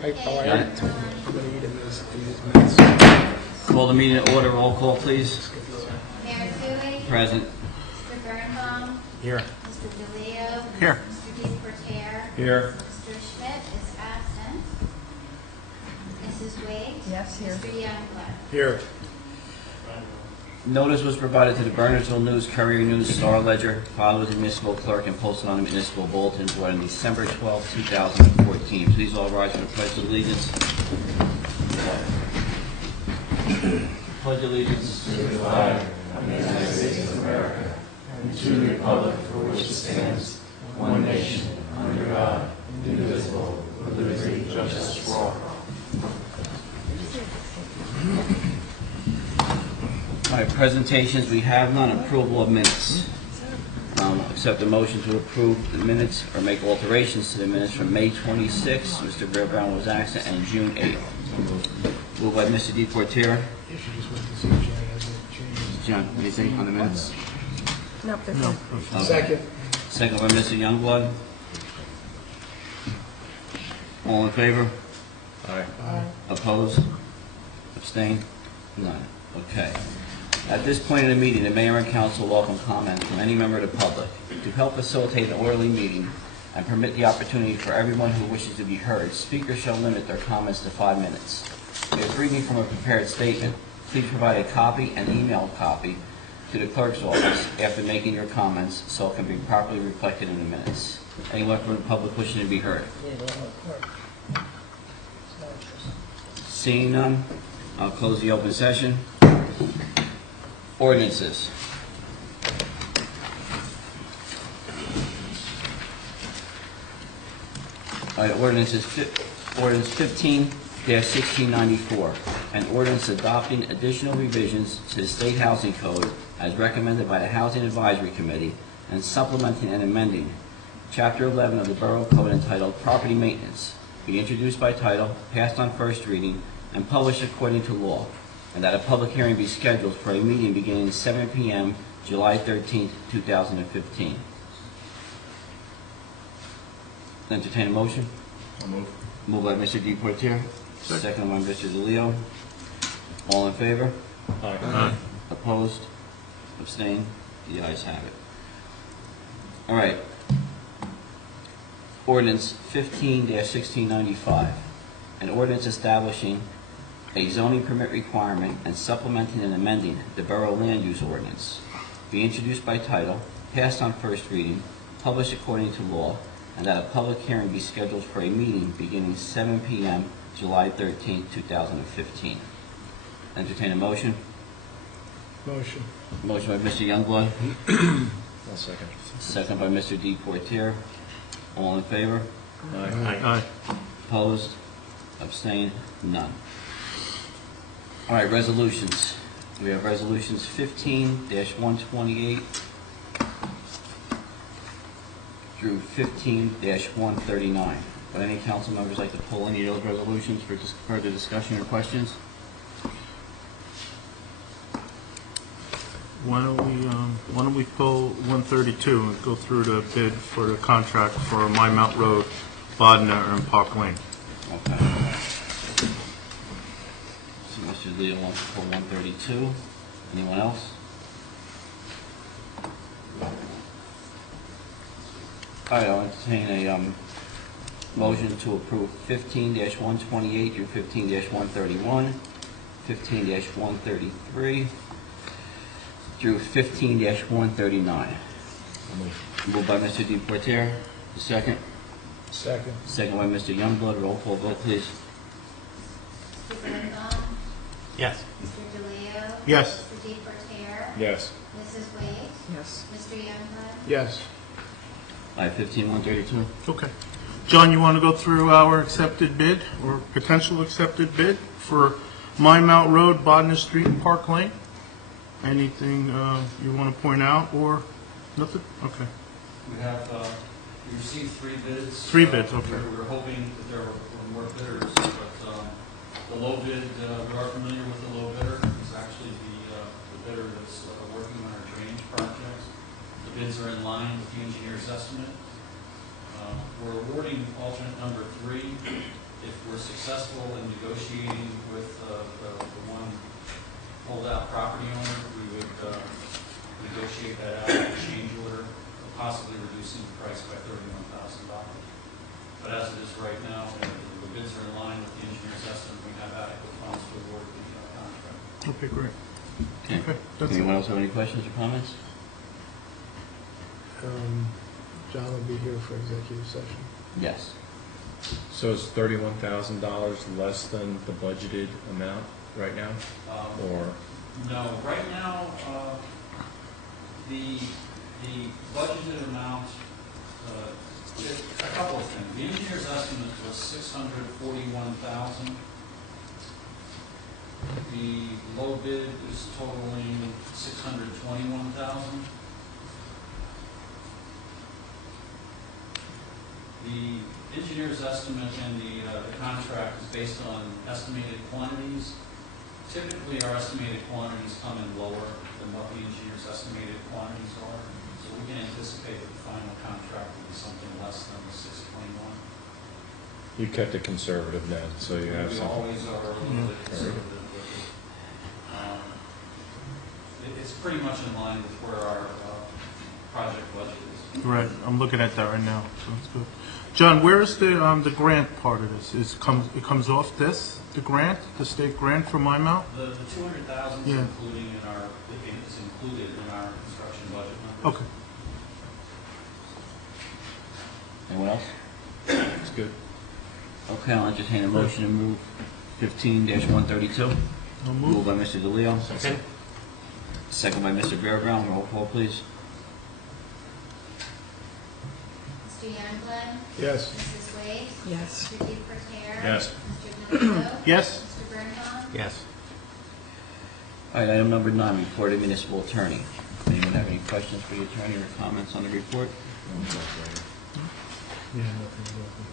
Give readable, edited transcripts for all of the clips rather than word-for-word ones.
Call the meeting to order. Roll call, please. Mayor Tui. Present. Mr. Birnbaum. Here. Mr. DeLeo. Here. Mr. DePorter. Here. Mr. Schmidt is absent. Mrs. Wade. Yes, here. Mr. Youngblood. Here. Notice was provided to the Bernardsville News, Courier News, Star Ledger, filed with the municipal clerk and posted on the municipal bulletin board on December 12, 2014. Please all rise for the Pledge of Allegiance. Pledge allegiance to the flag of the United States of America and to the republic for which it stands, one nation, under God, indivisible, with liberty and justice for all. All right, presentations, we have none. Approval of minutes. Accept the motion to approve the minutes or make alterations to the minutes from May 26th, Mr. Bearbaum was absent, and June 8th. Moved by Mr. DePorter. John, anything on the minutes? Nope, they're No. fine. Second. Second by Mr. Youngblood. All in favor? Aye. Opposed? Abstained? None. Okay. At this point in the meeting, the mayor and council welcome comments from any member of the public. To help facilitate an orderly meeting and permit the opportunity for everyone who wishes to be heard, speakers shall limit their comments to 5 minutes. If reading from a prepared statement, please provide a copy and email copy to the clerk's office after making your comments so it can be properly reflected in the minutes. Anyone from the public wishing to be heard? Seeing none, I'll close the open session. Ordinances. All right, ordinance 15-1694, an ordinance adopting additional revisions to the State Housing Code as recommended by the Housing Advisory Committee and supplementing and amending Chapter 11 of the Borough Code entitled Property Maintenance, be introduced by title, passed on first reading, and published according to law, and that a public hearing be scheduled for a meeting beginning at 7 p.m. July 13, 2015. Entertain a motion? I'll move. Moved by Mr. DePorter, second by Mr. DeLeo. All in favor? Aye. Opposed? Abstained? The ayes have it. All right. Ordinance 15-1695, an ordinance establishing a zoning permit requirement and supplementing and amending the Borough Land Use Ordinance, be introduced by title, passed on first reading, published according to law, and that a public hearing be scheduled for a meeting beginning 7 p.m. July 13, 2015. Entertain a motion. Motion. Motion by Mr. Youngblood, I'll second. second by Mr. DePorter. All in favor? Aye. Opposed? Abstained? None. All right, resolutions. We have resolutions 15-128 through 15-139. Would any council members like to pull any of those resolutions for further discussion or questions? Why don't we pull 132 and go through the bid for the contract for My Mount Road, Bodner, and Park Lane? Okay. So Mr. Leo wants to pull 132. Anyone else? All right, I'll entertain a motion to approve 15-128 through 15-131, 15-133 through 15-139. Moved by Mr. DePorter. Second. Second. Second by Mr. Youngblood. Roll call vote, please. Mr. Birnbaum. Yes. Mr. DeLeo. Yes. Mr. DePorter. Yes. Mrs. Wade. Yes. Mr. Youngblood. Yes. All right, 15-132. Okay. John, you want to go through our accepted bid or potential accepted bid for My Mount Road, Bodner Street, and Park Lane? Anything you want to point out or nothing? Okay. We have, we received 3 bids. 3 bids, okay. We were hoping that there were more bidders, but the low bid, we are familiar with the low bidder. It's actually the bidder that's working on our drainage projects. The bids are in line with the engineer's estimate. We're awarding alternate number 3 if we're successful successful in negotiating with the one holdout property owner, we would negotiate that out in a change order, possibly reducing the price by $31,000. But as it is right now, the bids are in line with the engineer's estimate. We have adequate funds to award the contract. Okay, great. Okay. Okay, that's Anyone it. else have any questions or comments? John will be here for executive session. Yes. So is $31,000 less than the budgeted amount right now? Or, No, right now, the budgeted amount, a couple of things. The engineer's estimate was $641,000. The low bid is totaling $621,000. The engineer's estimate and the contract is based on estimated quantities. Typically, our estimated quantities come in lower than what the engineer's estimated quantities are. So we can anticipate that the final contract will be something less than the 621. you kept it conservative then, so you have We some. always are a little bit conservative with it. It's pretty much in line with where our project budget is. Right, I'm looking at that right now, so it's good. John, where is the grant part of this? It comes off this, the grant, the state grant for my mount? The 200,000 is Yeah. included in our construction budget numbers. Okay. Anyone else? It's good. Okay, I'll entertain a motion to move 15-132. I'll Moved move. by Mr. DeLeo. Second. Second by Mr. Bearground. Roll call, please. Mr. Youngblood. Yes. Mrs. Wade. Yes. Mr. DePerrier. Yes. Mr. Gallardo. Yes? Mr. Birnbaum. Yes. All right, item number 9, report of municipal attorney. Anyone have any questions for the attorney or comments on the report? Yeah, nothing.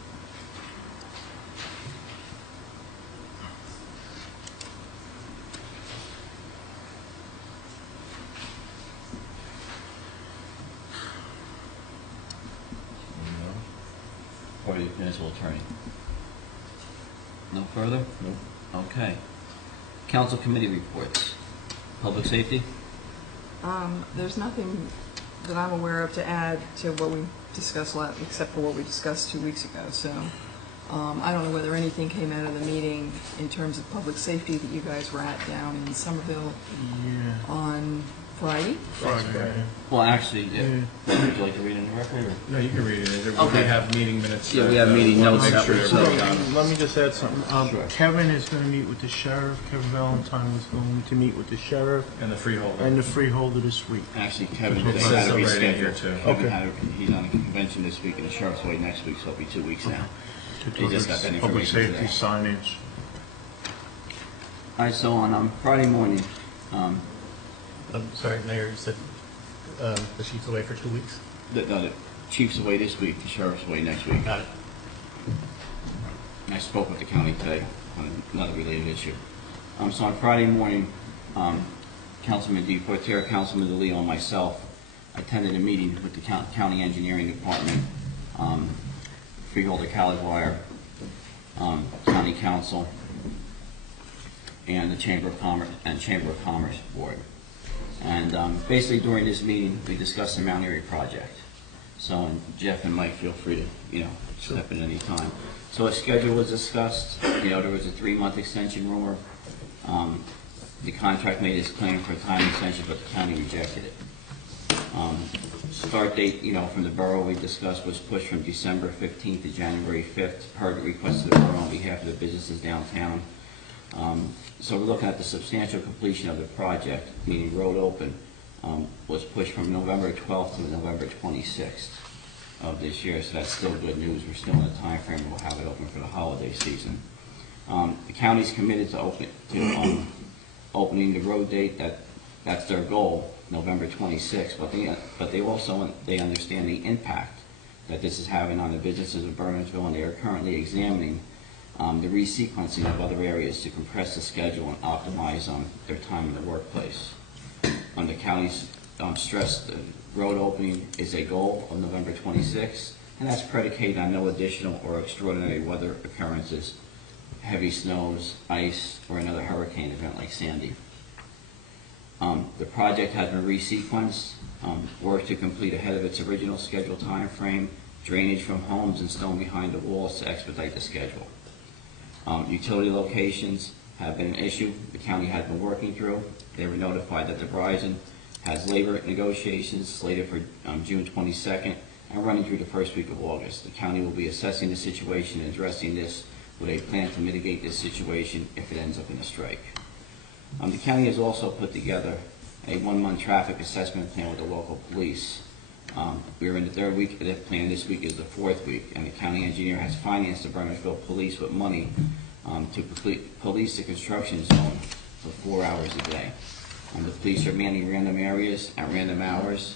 Or the municipal attorney? No further? Nope. Okay. Council committee reports. Public safety? There's nothing that I'm aware of to add to what we discussed except for what we discussed 2 weeks ago. So I don't know whether anything came out of the meeting in terms of public safety that you guys were at down in Somerville Yeah. on Friday. Friday. Well, actually, yeah. Would you like to read in the record? Or? No, you can read it. Okay. We have meeting minutes. Yeah, we have meeting notes Make that sure we everybody took. got it. Let me just add something. Sure. Kevin is going to meet with the sheriff. Kevin Valentine was going to meet with the sheriff And the freeholder. and the freeholder this week. Actually, Kevin It had says to it right in here, reschedule. too. Kevin Okay. had he's on a convention this week and the sheriff's away next week, so it'll be 2 weeks now. He just got that Public information safety today. signage. All right, so on Friday morning, I'm sorry, Mayor, you said the chief's away for 2 weeks? the chief's away this week, the sheriff's away next week. Got it. And I spoke with the county today on another related issue. So on Friday morning, Councilman DePorter, Councilman DeLeo, and myself attended a meeting with the county engineering department, Freeholder Caligwire, County Council, and the Chamber of Commerce Board. And basically during this meeting, we discussed the Mount Airy project. So and Jeff and Mike, feel free to, step in any time. So a schedule was discussed. There was a 3-month extension rumor. The contract made its claim for a time extension, but the county rejected it. Start date, from the borough we discussed was pushed from December 15th to January 5th, per the request of the borough on behalf of the businesses downtown. So we're looking at the substantial completion of the project, meaning road open, was pushed from November 12th to November 26th of this year. So that's still good news. We're still in a time frame we'll have it open for the holiday season. The county's committed to opening the road date. That's their goal, November 26th. But they also understand the impact that this is having on the businesses of Bernardsville, and they are currently examining the resequencing of other areas to compress the schedule and optimize their time in the workplace. The county's stressed the road opening is a goal of November 26th, and that's predicated on no additional or extraordinary weather occurrences heavy snows, ice, or another hurricane event like Sandy. The project has been resequenced, work to complete ahead of its original scheduled time frame, drainage from homes and stone behind the walls to expedite the schedule. Utility locations have been an issue the county has been working through. They were notified that the Verizon has labor negotiations slated for June 22nd and running through the first week of August. The county will be assessing the situation and addressing this with a plan to mitigate this situation if it ends up in a strike. The county has also put together a 1-month traffic assessment plan with the local police. We are in the 3rd week of that plan. This week is the 4th week, and the county engineer has financed the Bernardsville police with money to police the construction zone for 4 hours a day. The police are manning random areas at random hours,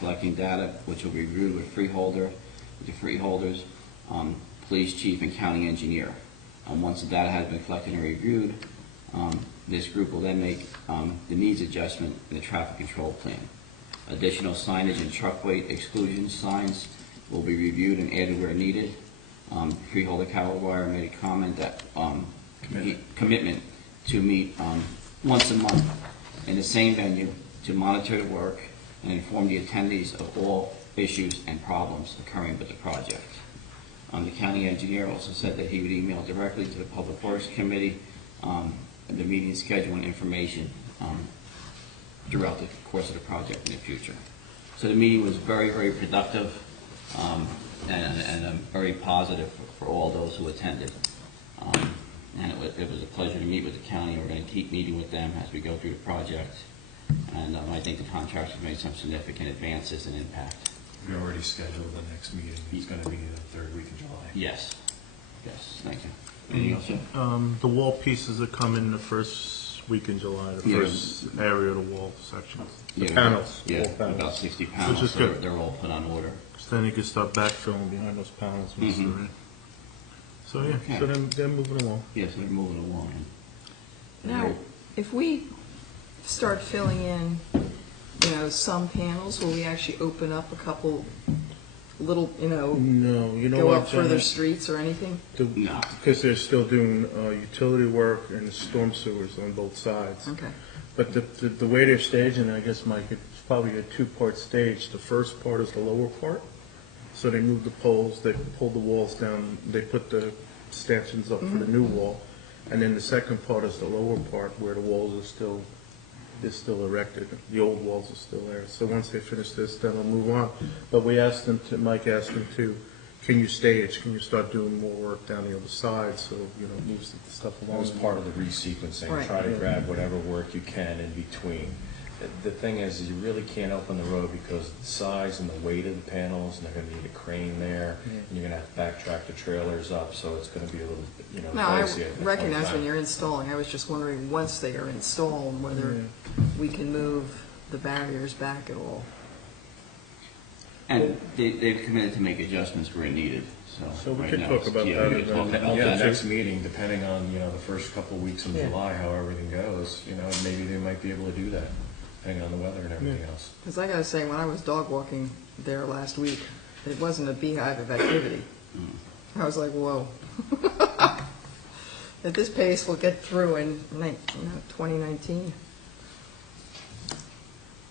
collecting data, which will be reviewed with the freeholders, police chief, and county engineer. Once the data has been collected and reviewed, this group will then make the needs adjustment in the traffic control plan. Additional signage and truck weight exclusion signs will be reviewed and added where needed. Freeholder Calwire made a comment that commitment to meet once a month in the same venue to monitor the work and inform the attendees of all issues and problems occurring with the project. The county engineer also said that he would email directly to the Public Works Committee the meeting schedule and information throughout the course of the project in the future. So the meeting was very, very productive and very positive for all those who attended. And it was a pleasure to meet with the county. We're going to keep meeting with them as we go through the project. And I think the contractors made some significant advances in impact. We already scheduled the next meeting. It's going to be the 3rd week of July. Yes. Yes, thank you. Anything else, sir? The wall pieces that come in the first week in July, the Yeah. first area of the wall sections, the Yeah, panels, Yeah, wall panels. about 60 Which panels. is good. They're all put on order. So then you can start backfilling behind those panels once Mhm. they're in. So yeah, Okay. so then they're moving along. Yes, they're moving along. Now, if we start filling in, some panels, will we actually open up a couple little, No, you know go what? up further streets or anything? No. Because they're still doing utility work and storm sewers on both sides. Okay. But the way they're staging, I guess, Mike, it's probably a 2-part stage. The first part is the lower part. So they move the poles, they pull the walls down, they put the stanchions up for the new wall. And then the second part is the lower part where the walls are still erected. The old walls are still there. So once they finish this, then they'll move on. But Mike asked them to, can you stage? Can you start doing more work down the other side? So, moves the stuff That along. was part of the resequencing, Right. try to grab whatever work you can in between. The thing is you really can't open the road because of the size and the weight of the panels, and they're gonna need a crane there, and you're gonna have to backtrack the trailers up, so it's gonna be a little, No, I dicey at that point in recognize when time. you're installing. I was just wondering, once they are installed, whether we can move the barriers back at all. And they've committed to make adjustments where needed, so. So we right could now talk it's- about yeah, that we could and talk then- about Yeah, that. the next meeting, depending on, the first couple of weeks in Yeah. July, how everything goes, maybe they might be able to do that, depending on the weather and everything else. Because I gotta say, when I was dog walking there last week, it wasn't a beehive of activity. I was like, whoa. At this pace, we'll get through in 2019.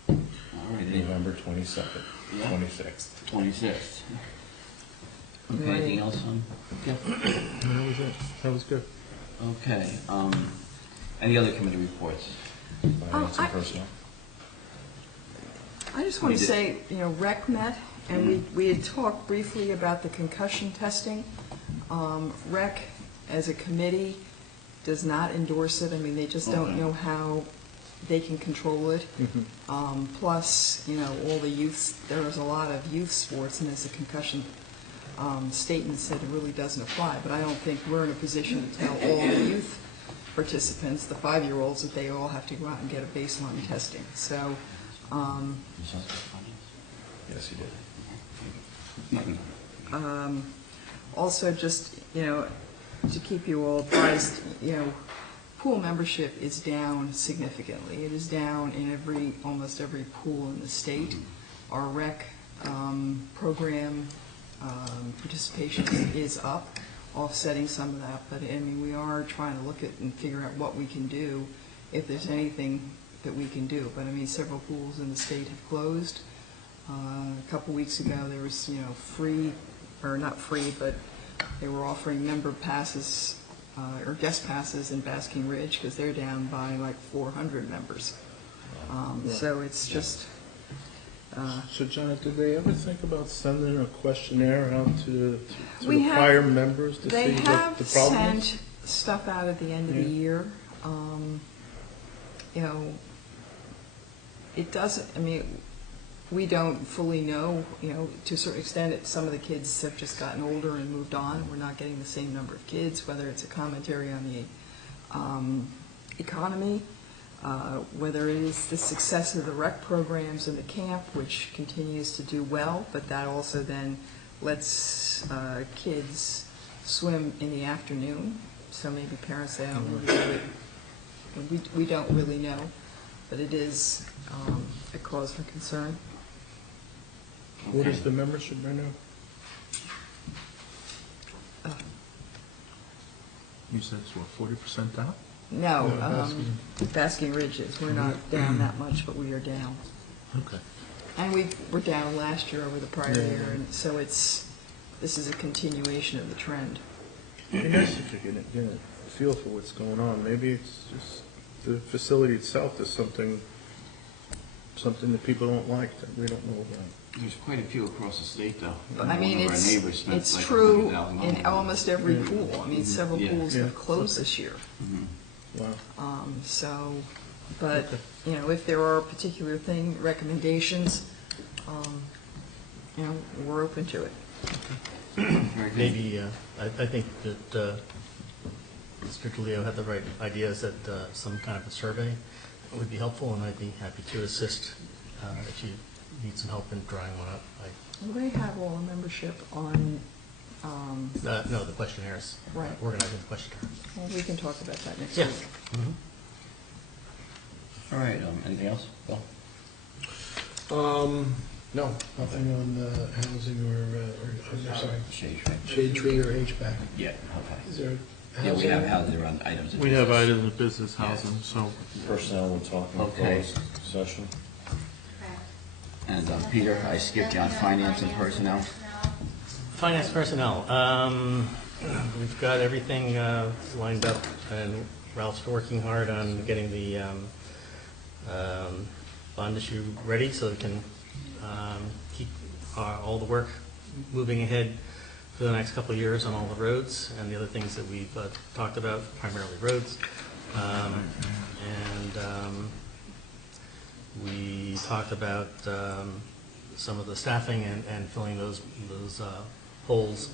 All right, November 22nd, Yeah. 26th. 26th. Okay, Right. anything else on? Okay. That was it. That was good. Okay, any other committee reports? Finance and personnel. I just want We to did- say, Rec met, and we had talked briefly about the concussion testing. Rec, as a committee, does not endorse it. I mean, they just don't Okay. know how they can control it. Plus, all the youth, there is a lot of youth sports, and there's a concussion statement said it really doesn't apply. But I don't think we're in a position to tell all the youth participants, the 5-year-olds, that they all have to go out and get a baseline testing. So, Yes, you did. also just, to keep you all apprised, pool membership is down significantly. It is down in almost every pool in the state. Our rec program participation is up, offsetting some of that, but I mean, we are trying to look at and figure out what we can do, if there's anything that we can do. But I mean, several pools in the state have closed. A couple weeks ago, there was, free, or not free, but they were offering member passes, or guest passes in Basking Ridge, because they're down by like 400 members. So it's just, So, John, did they ever think about sending a questionnaire out to We the have- prior members to they see what have the problem is? sent stuff out at the end of the Yeah. year. It doesn't, I mean, we don't fully know, to a certain extent, some of the kids have just gotten older and moved on. We're not getting the same number of kids, whether it's a commentary on the economy, whether it is the success of the rec programs in the camp, which continues to do well, but that also then lets kids swim in the afternoon. So maybe parents say, "Oh, maybe do it." We don't really know, but it is a cause for concern. What is the membership right now? You said it's what, 40% down? No, No, Basking Ridge is. We're not down that much, but we are down. Okay. And we were down last year over the prior Yeah. year, and so this is a continuation of the trend. It'd be nice if you get a feel for what's going on. Maybe it's just the facility itself is something that people don't like that we don't know about. There's quite a few across the state, though. I mean, One of our neighbors spent it's like true $100,000 in almost every pool. I mean, several Yeah. pools Yeah. have closed this year. Wow. So, but, if there are particular recommendations, we're open to it. Very good. Maybe, I think that Mr. DeLeo had the right ideas, that some kind of a survey would be helpful, and I'd be happy to assist if you need some help in drawing one up. Well, they have all the membership on, No, the questionnaires. Right. Organizing the questionnaire. well, we can talk about that next Yeah. week. All right, anything else? Bill? No, nothing on housing or sorry, Shade tree? shade tree or HVAC. Yeah, okay. Is there Yeah, we have housing? houses around items. of We have business. items of business housing, so Personnel, we're talking Okay. closed session. Correct. And Peter, I skipped you on finance and personnel. Finance personnel, we've got everything lined up, and Ralph's working hard on getting the bond issue ready, so we can keep all the work moving ahead for the next couple of years on all the roads and the other things that we've talked about, primarily roads. We talked about some of the staffing and filling those holes.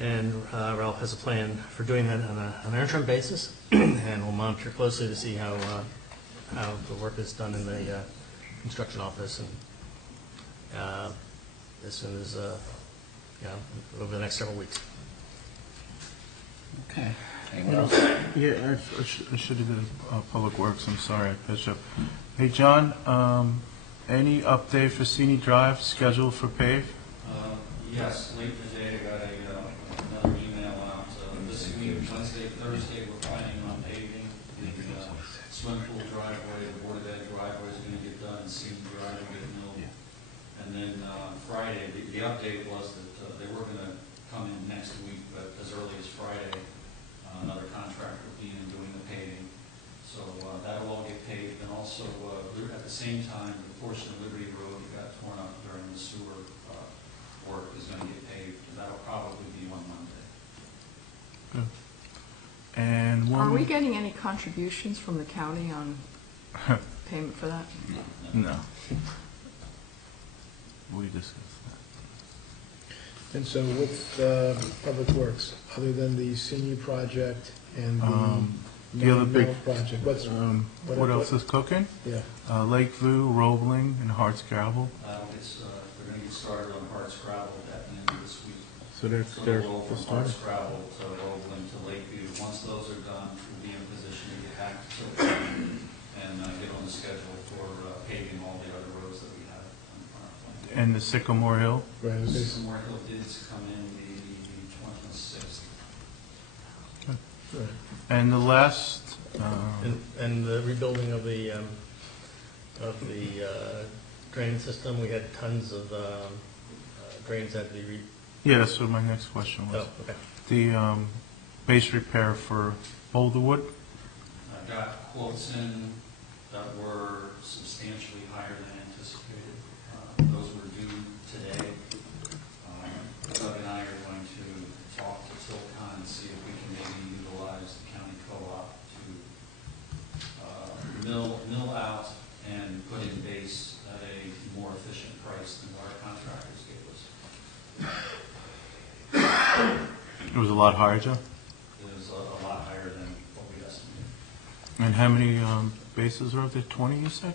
And Ralph has a plan for doing that on an interim basis, and we'll monitor closely to see how the work is done in the construction office, and as soon as, over the next several weeks. Okay. Anyone else? yeah, I should have done Public Works. I'm sorry, I pitched up. Hey, John, any update for Sini Drive scheduled for pave? Yes, late today, I got another email out. This week, Wednesday, Thursday, we're planning on paving the swim pool driveway, the Board of Ed driveway is gonna get done, Senior Drive will get milled. And then Friday, the update was that they were gonna come in next week, but as early as Friday, another contractor will be in doing the paving. So that'll all get paved, and also at the same time, the portion of Liberty Road that got torn up during the sewer work is going to get paved, and that'll probably be on Monday. Good. And Are we one, getting any contributions from the county on payment for that? no. We discussed And so with Public Works, other than the senior project and the other big, project, what's, what else is cooking? yeah, Lakeview, Roebling, and Hartscrabble. They're going to get started on Harts Gravel at the end of this week. So they're So they'll roll from starting. Harts Gravel to Roebling to Lakeview. Once those are done, we'll be in position to get back to Tilton and get on the schedule for paving all the other roads that we have on our plan. And the Sycamore Hill. right, okay. Some more hill bids come in the 26th. And the last, And the rebuilding of the drain system, we had tons of drains that had to be yeah, that's what my next question was. oh, okay. The base repair for Boulderwood, I got quotes in that were substantially higher than anticipated. Those were due today. Doug and I are going to talk to Tilcon and see if we can maybe utilize the county co-op to mill out and put in base at a more efficient price than what our contractors gave us. it was a lot higher, John? It was a lot higher than what we estimated. And how many bases are there? 20, you said?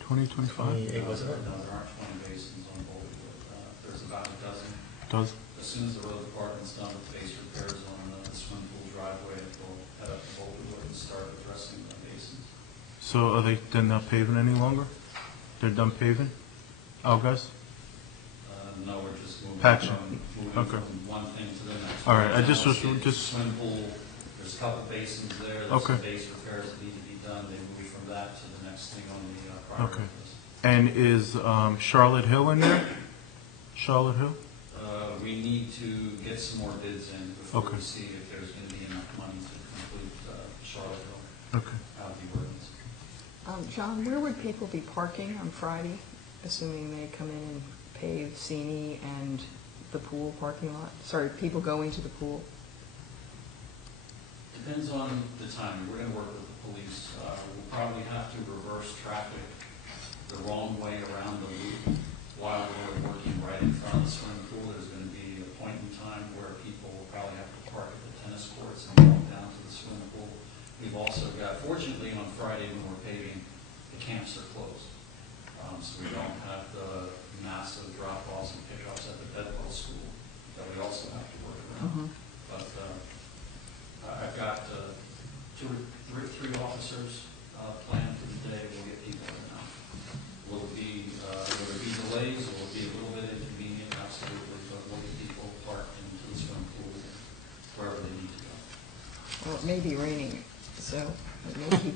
20, 25? 28, wasn't it? No, there aren't 20 basins on Boulderwood. There's about a dozen. Does? As soon as the road department's done with base repairs on the swim pool driveway, we'll head up to Boulderwood and start addressing the basins. So are they then not paving any longer? They're done paving? Oh, guys? No, we're just moving Patching. from Okay. one thing to the next. All right, I just Now, was- it's just- Swim pool, there's a couple basins there, there's Okay. some base repairs that need to be done. They move from that to the next thing on the priority Okay. list. And is Charlotte Hill in there? Charlotte Hill? We need to get some more bids in before Okay. we see if there's going to be enough money to complete Charlottesville Okay. out of the ordinance. John, where would people be parking on Friday, assuming they come in and pave Sini and the pool parking lot? Sorry, people going to the pool? Depends on the timing. We're going to work with the police. We'll probably have to reverse traffic the wrong way around the loop while we're working right in front of the swimming pool. There's going to be a point in time where people will probably have to park at the tennis courts and walk down to the swimming pool. We've also got, fortunately, on Friday when we're paving, the camps are closed. So we don't have the massive drop-offs and pickups at the Bedwell School that we also have to work around. But I've got three officers planned for the day. We'll get people in now. Will it be delays? Will it be a little bit inconvenient? Absolutely. But we'll get people parked into the swimming pool wherever they need to go. Well, it may be raining, so it may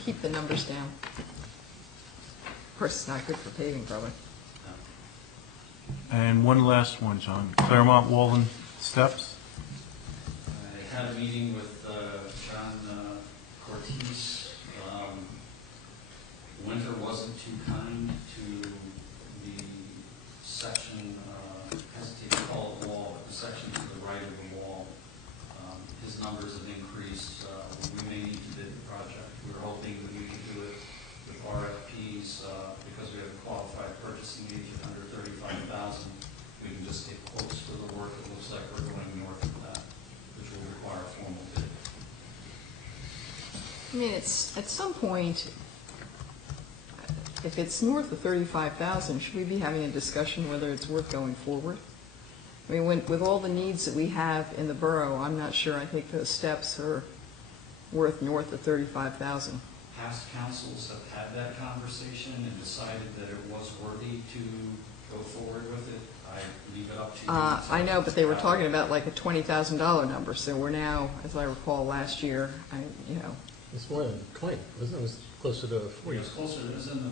keep the numbers down. Of course, it's not good for paving, probably. And one last one, John. Claremont Walden Steps? I had a meeting with John Cortese. Winter wasn't too kind to the section, I hesitate to call it wall, but the section to the right of the wall. His numbers have increased. We may need to bid the project. We were hoping that we could do it with RFPs because we have a qualified purchasing agent under $35,000. We can just get quotes for the work. It looks like we're going north of that, which will require a formal bid. I mean, it's, at some point, if it's north of 35,000, should we be having a discussion whether it's worth going forward? I mean, with all the needs that we have in the borough, I'm not sure I think those steps are worth north of 35,000. Past councils have had that conversation and decided that it was worthy to go forward with it. I leave it up to you. I know, but they were talking about like a $20,000 number, so we're now, as I recall last year, It's more than 20, wasn't it? It was closer to It 40. was closer, it was in the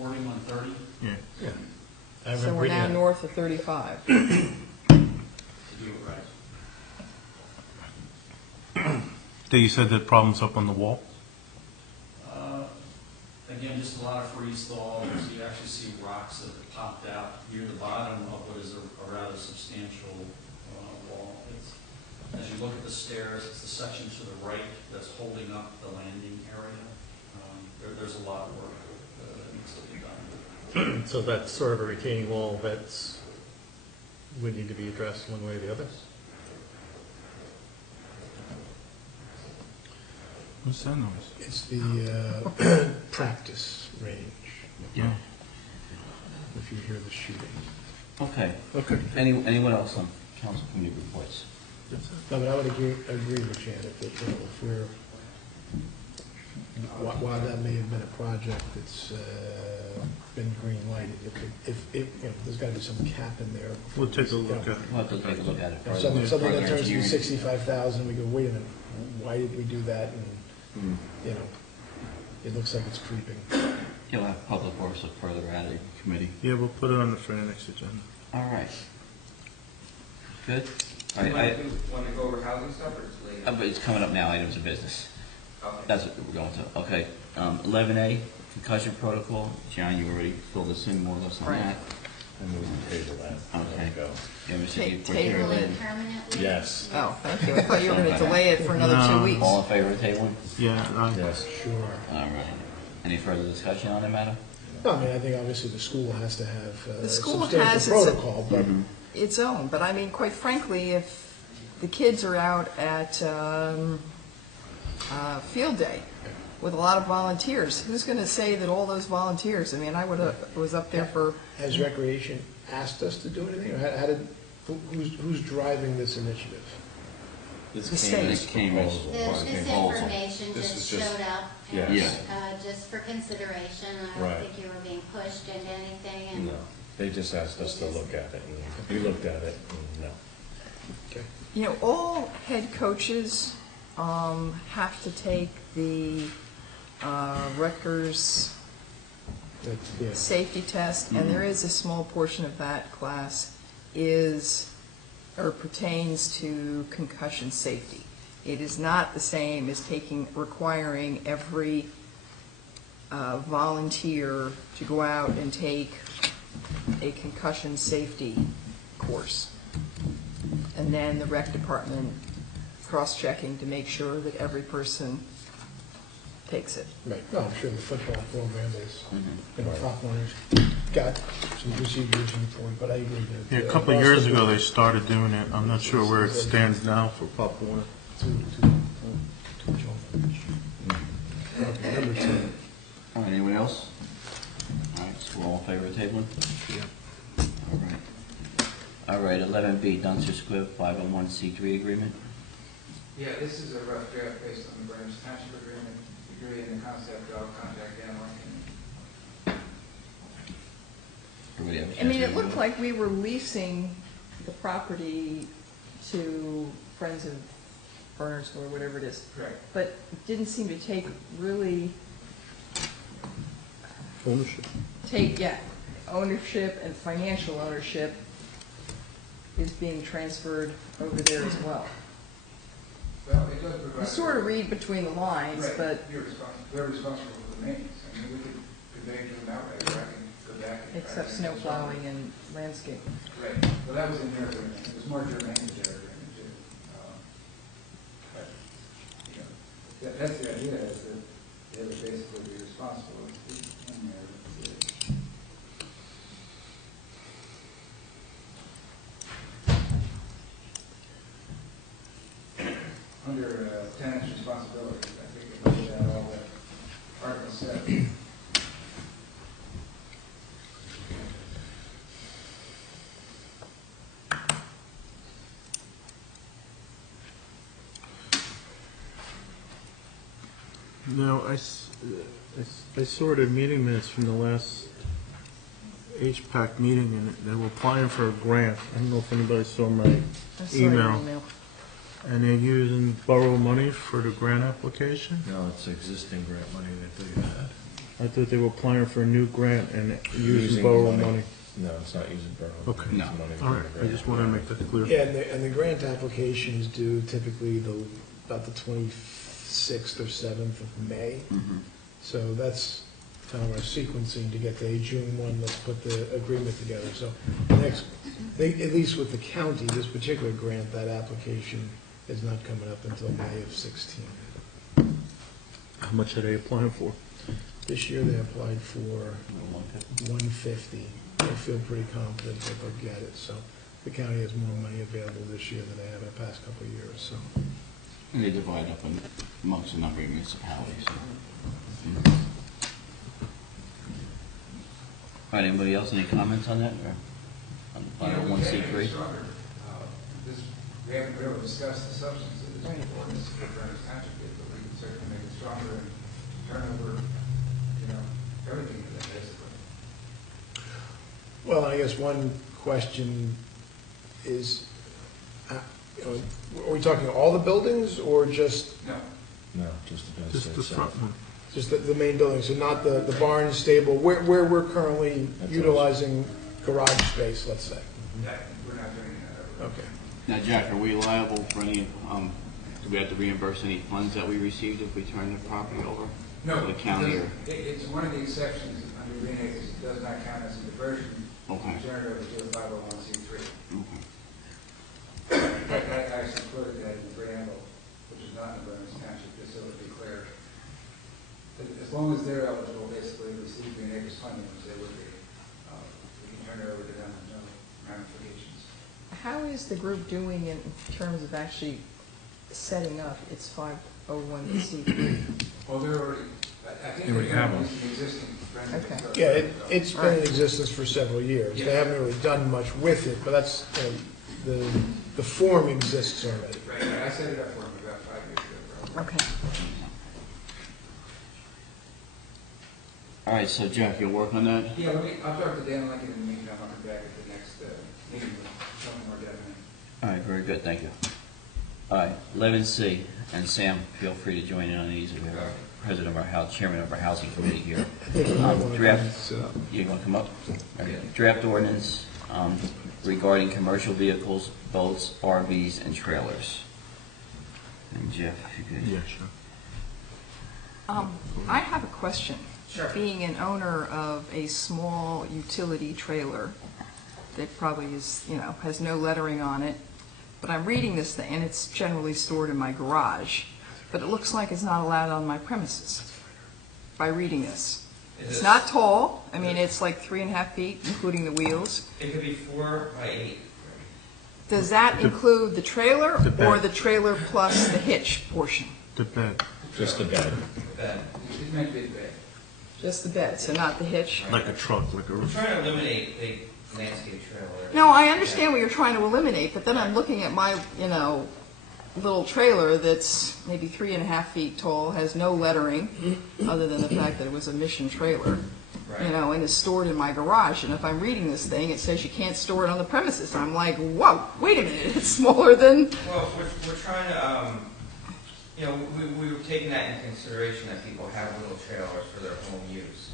40, 130 Yeah. Yeah. I so remember we're reading now that. north of 35. to do it right. You said the problem's up on the wall? Again, just a lot of freeze thaw. You actually see rocks that have popped out near the bottom of what is a rather substantial wall. As you look at the stairs, it's the section to the right that's holding up the landing area. There's a lot of work that needs to be done. So that's sort of a retaining wall that's, would need to be addressed one way or the other? What's that noise? It's the practice range, Yeah. if you hear the shooting. Okay. Okay. Anyone else on council committee reports? No, but I would agree with Janet that, if we're while that may have been a project that's been green lighted, there's got to be some cap in there. before We'll take a we- look at it. We'll have to take a look at it. If further. something that Further turns into engineering. 65,000, we go, wait a minute, why did we do that? And, Hmm. it looks like it's creeping. You'll have Public Works look further at it, committee. Yeah, we'll put it on for the next agenda. All right. Good? All Want right, to go over housing stuff or it's later? but it's coming up now, items of business. Okay. That's what we're going to. Okay. 11A, concussion protocol. John, you already filled us in more or less on Right. that. And we can table that. There Okay. we go. Yeah, Mr. Ta- Dupuy, table Table here. it permanently? Yes. Oh, thank you. I thought you were going to delay it for another No. 2 weeks. All in favor of tabling? Yeah, Yes. Sure. All right. Any further discussion on the matter? No, I mean, I think obviously the school has to have The a school substantial has its- protocol, but Its own, but I mean, quite frankly, if the kids are out at field day with a lot of volunteers, who's going to say that all those volunteers, I mean, was up there for, has Recreation asked us to do anything? Or how did, who's driving this initiative? This The came as state. proposal. This proposal. information This just is just- showed up, Yes. and just for consideration. I Right. don't think you were being pushed into anything, and No, they just asked us to look at it, and we looked at it, and no. Okay. you know, all head coaches have to take the Rutgers Yeah. safety test, and there is a small portion of that class is, or pertains to concussion safety. It is not the same as requiring every volunteer to go out and take a concussion safety course. And then the rec department cross-checking to make sure that every person takes it. Right, no, I'm sure the football program is, Mm-hmm. Top Runners got some procedures in for it, but I agree that. yeah, a couple of years ago, they started doing it. I'm not sure where it stands now for Pop Warner. Too much. Okay, number 10. All right, anyone else? All right, so we're all in favor of tabling? Yeah. All right. All right, 11B, Dunster Squibb 501c3 agreement. Yeah, this is a rough draft based on the Bernards Township agreement, agree in the concept of contact handling. Everybody have a chance I mean, to it looked review like we were leasing the property to Friends of Bernardsville or whatever it is, Correct. but it didn't seem to really Ownership. ownership and financial ownership is being transferred over there as well. Well, it does provide. You sort of read between the lines, Right, but you're responsible, they're responsible for the maintenance. I mean, we could convey to them outright, or I can go back and. try except to snow make it stronger. plowing and landscape. Right, well, that was in their agreement, it was more their maintenance their agreement too. But, you know, that's the idea, is that they would basically be responsible in there. Under tenant's responsibilities, I think it laid out all that Article 7. No, I saw the meeting minutes from the last HPAC meeting, and they were applying for a grant. I don't know if anybody saw my I saw your email. And they're using borough money for the grant application? No, it's existing grant money that they had. I thought they were applying for a new grant and using Using borough money. money. No, it's not using borough. Okay. It's No. money All from right, the I grant. just wanted to make that clear. Yeah, and the grant application is due typically about the 26th or 7th of May. Mhm. So that's kind of our sequencing to get to a June 1, let's put the agreement together. So next, at least with the county, this particular grant, that application is not coming up until May of 16. How much are they applying for? This year they applied for 150. 150. I feel pretty confident that they'll get it. So the county has more money available this year than they have in the past couple of years, so. And they divide up amongst a number of municipalities. All right, anybody else, any comments on that, or on the You know, we can make it 501c3? stronger. We haven't really discussed the substance of this before, this is what Bernards Township did, but we can certainly make it stronger and turn over, everything to them, basically. Well, I guess one question is, are we talking all the buildings or just No, No, just the bed Just the front one. the main building? So not the barn, stable, where we're currently That's utilizing garage space, let's say? we're not doing that. Okay. Now, Jack, are we liable for any, do we have to reimburse any funds that we received if we turn the property over? No, To the county or? it's one of the exceptions under Green Acres. It does not count as a diversion. Okay. Turn it over to a 501c3. Okay. In fact, I actually quoted that in the preamble, which is not in the Bernardsville Township, just so to be clear. As long as they're eligible, basically, to receive Green Acres funding, which they would be, we can turn it over to them with no ramifications. How is the group doing in terms of actually setting up its 501c3? Well, they're already, I think They already they're have going them. to use the existing. friendly- Yeah, it's been in existence for several years. They haven't really done much with it, but that's, the form exists already. Right, I set it up for them about 5 years ago. Okay. All right, so Jack, you'll work on that? Yeah, I'll talk to Dan Lincoln in the meantime. I'll come back at the next meeting with something more definite. All right, very good, thank you. All right, 11C, and Sam, feel free to join in on these. We have our president of our house, chairman of our housing committee here. I think we might want to Draft, sit up. you want to come up? All right. Draft ordinance regarding commercial vehicles, boats, RVs, and trailers. And Jeff, if you could. Yeah, sure. I have a question. Sure. Being an owner of a small utility trailer that probably is, has no lettering on it, but I'm reading this thing, and it's generally stored in my garage, but it looks like it's not allowed on my premises by reading this. It's not tall. I mean, it's like 3.5 feet, including the wheels. It could be 4 by 8. Does that include the trailer The bed. or the trailer plus the hitch portion? The bed, Just the bed. Bed. It's meant to be big. Just the bed, so not the hitch? like a truck, like We're a, trying to eliminate big landscape trailer. No, I understand what you're trying to eliminate, but then I'm looking at my, little trailer that's maybe 3.5 feet tall, has no lettering, other than the fact that it was a Mission trailer, Right. and is stored in my garage. And if I'm reading this thing, it says you can't store it on the premises. I'm like, whoa, wait a minute, it's smaller than... Well, we're trying to, we were taking that into consideration that people have little trailers for their home use.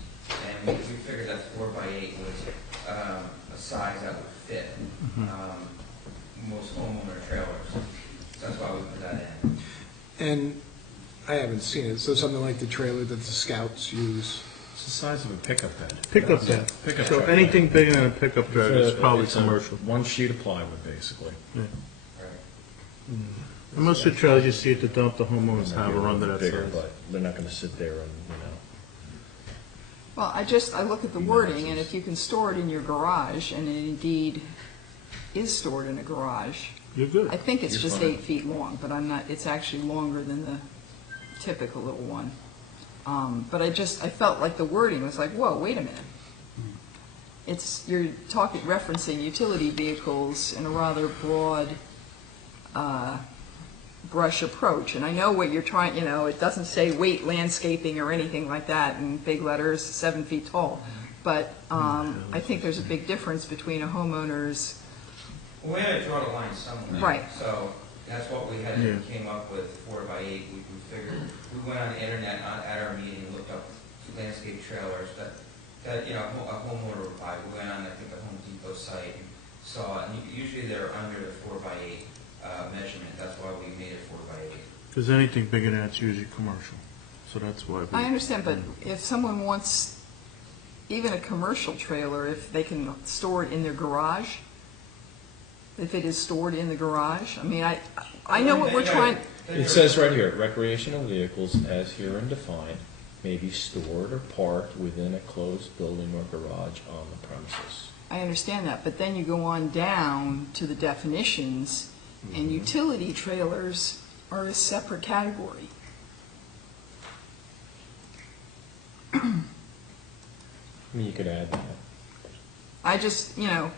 And we figured that 4 by 8 was a size that would fit most homeowner trailers. So that's why we put that in. And I haven't seen it, so something like the trailer that the scouts use. It's the size of a pickup bed. pickup bed. Pickup So truck. anything bigger than a pickup truck is probably It's a commercial. one sheet of plywood, basically. Right. And most of the trailers you see at the dump, the homeowners Might be have a are little under bit that bigger, size. but they're not gonna sit there and, Well, I look at the wording, and if you can store it in your garage, and it indeed is stored in a garage, You're good. I think it's You're just fine. 8 feet long, but it's actually longer than the typical little one. But I felt like the wording was like, whoa, wait a minute. You're referencing utility vehicles in a rather broad brush approach. And I know what you're trying, it doesn't say weight landscaping or anything like that in big letters, 7 feet tall. But I think there's a big difference between a homeowner's... Well, we had to draw the line somewhere. Right. So that's what we had, Yeah. came up with 4 by 8. We figured, we went on the internet at our meeting, looked up landscape trailers that a homeowner would buy. We went on, I think, the Home Depot site and saw it. And usually they're under the 4 by 8 measurement. That's why we made it 4 by 8. Because anything bigger than that's usually commercial. So that's why. I understand, but if someone wants even a commercial trailer, if they can store it in their garage, if it is stored in the garage, I mean, I know what we're trying... It says right here, recreational vehicles as herein defined may be stored or parked within a closed building or garage on the premises. I understand that, but then you go on down to the definitions, and utility trailers are a separate category. I mean, you could add that. I just, Yeah,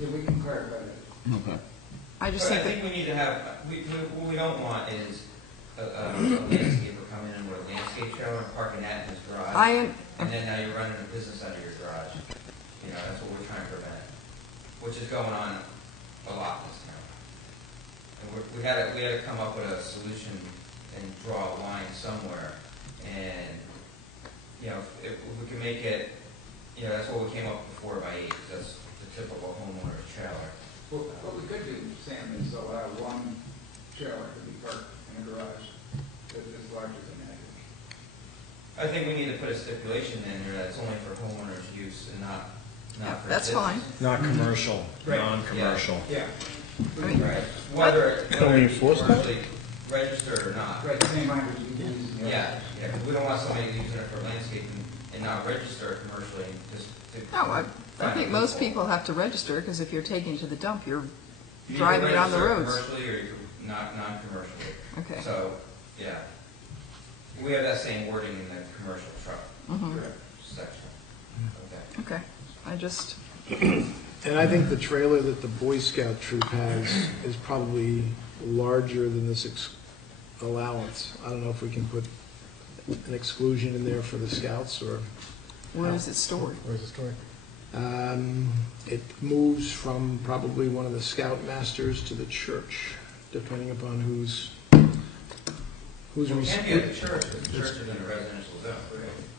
we can clarify that. Okay. I just But I think that... think we need to have, what we don't want is a landscaper come coming in with a landscape trailer and parking that in his garage. And then now you're running a business out of your garage. You know, that's what we're trying to prevent, which is going on a lot in this town. And we had to come up with a solution and draw a line somewhere. And, you know, if we can make it, you know, that's what we came up with 4x8, because that's the typical homeowner's trailer. Well, what we could do, Sam, is allow one trailer to be parked in a garage that is larger than that. I think we need to put a stipulation in there that it's only for homeowners' use and not for That's business. fine. Not commercial, Right. non-commercial. Yeah. Right. Whether Can we it's enforce that? commercially registered or not. Right, the same language you use in the other. Yeah, because we don't want somebody using it for landscaping and not register it commercially, just to. No, I think most people have to register, because if you're taking it to the dump, you're You can driving it on the register roads. Commercially or you can not non-commercially. Okay. So, yeah. We have that same wording in the commercial truck Mhm. section. Okay. Okay, I just, And I think the trailer that the Boy Scout troop has is probably larger than this allowance. I don't know if we can put an exclusion in there for the scouts, or, where is it stored? where's the story? It moves from probably one of the scoutmasters to the church, depending upon who's Well, it can't be at the church, because the church is in a residential zone.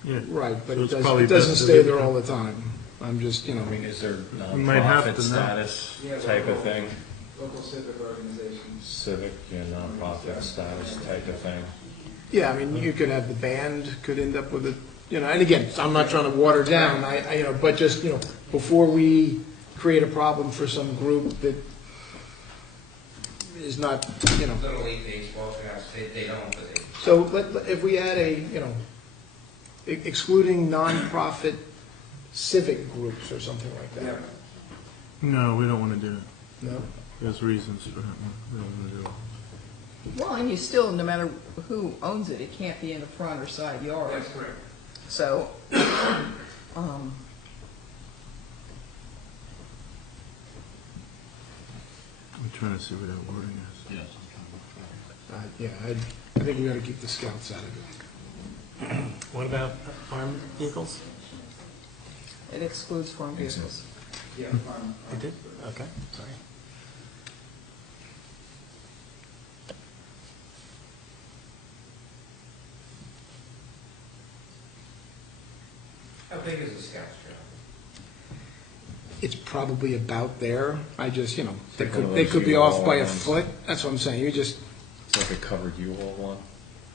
Yeah. right, but So it it's doesn't, probably it doesn't best to stay leave there it. all the time. I'm just, I mean, is there We might have nonprofit to know. status Yeah, type of local- thing? Local civic organizations. Civic, yeah, nonprofit status type of thing? yeah, I mean, you could have the band could end up with a, and again, I'm not trying to water down, but just, before we create a problem for some group that is not, Little League baseball, perhaps, they don't, but they. So if we had excluding nonprofit civic groups or something like Yeah. that. No, we don't want to do it. No? There's reasons for that one. We don't want to do it. Well, and you still, no matter who owns it, it can't be in the front or side yard. That's correct. So, I'm trying to see where that wording is. Yes. Yeah, I think we ought to keep the scouts out of it. What about armed vehicles? it excludes farm vehicles. Yeah. It did? Okay, sorry. How big is the Scouts trail? It's probably about there. I just, they Like one could, of they those could be U-Haul off by a ones. foot. That's what I'm saying. You just, It's like a covered U-Haul one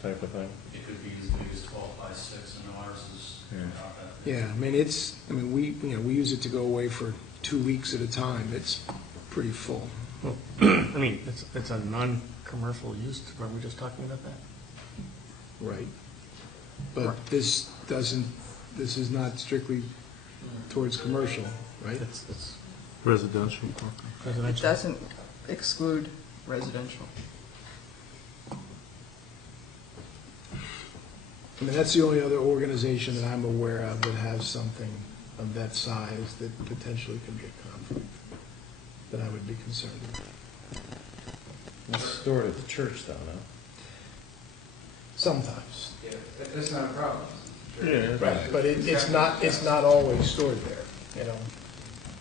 type of thing? It could be as big as 12 by 6, and ours is Yeah. about that big. yeah, we use it to go away for 2 weeks at a time. It's pretty full. Well, I mean, it's a non-commercial use, weren't we just talking about that? Right. But this is not strictly towards commercial, right? It's Residential parking. It residential. doesn't exclude residential. I mean, that's the only other organization that I'm aware of that has something of that size that potentially could be a conflict, that I would be concerned with. It's stored at the church though, no? Sometimes. Yeah, that's not a problem. Yeah. Right, but it's not always stored there,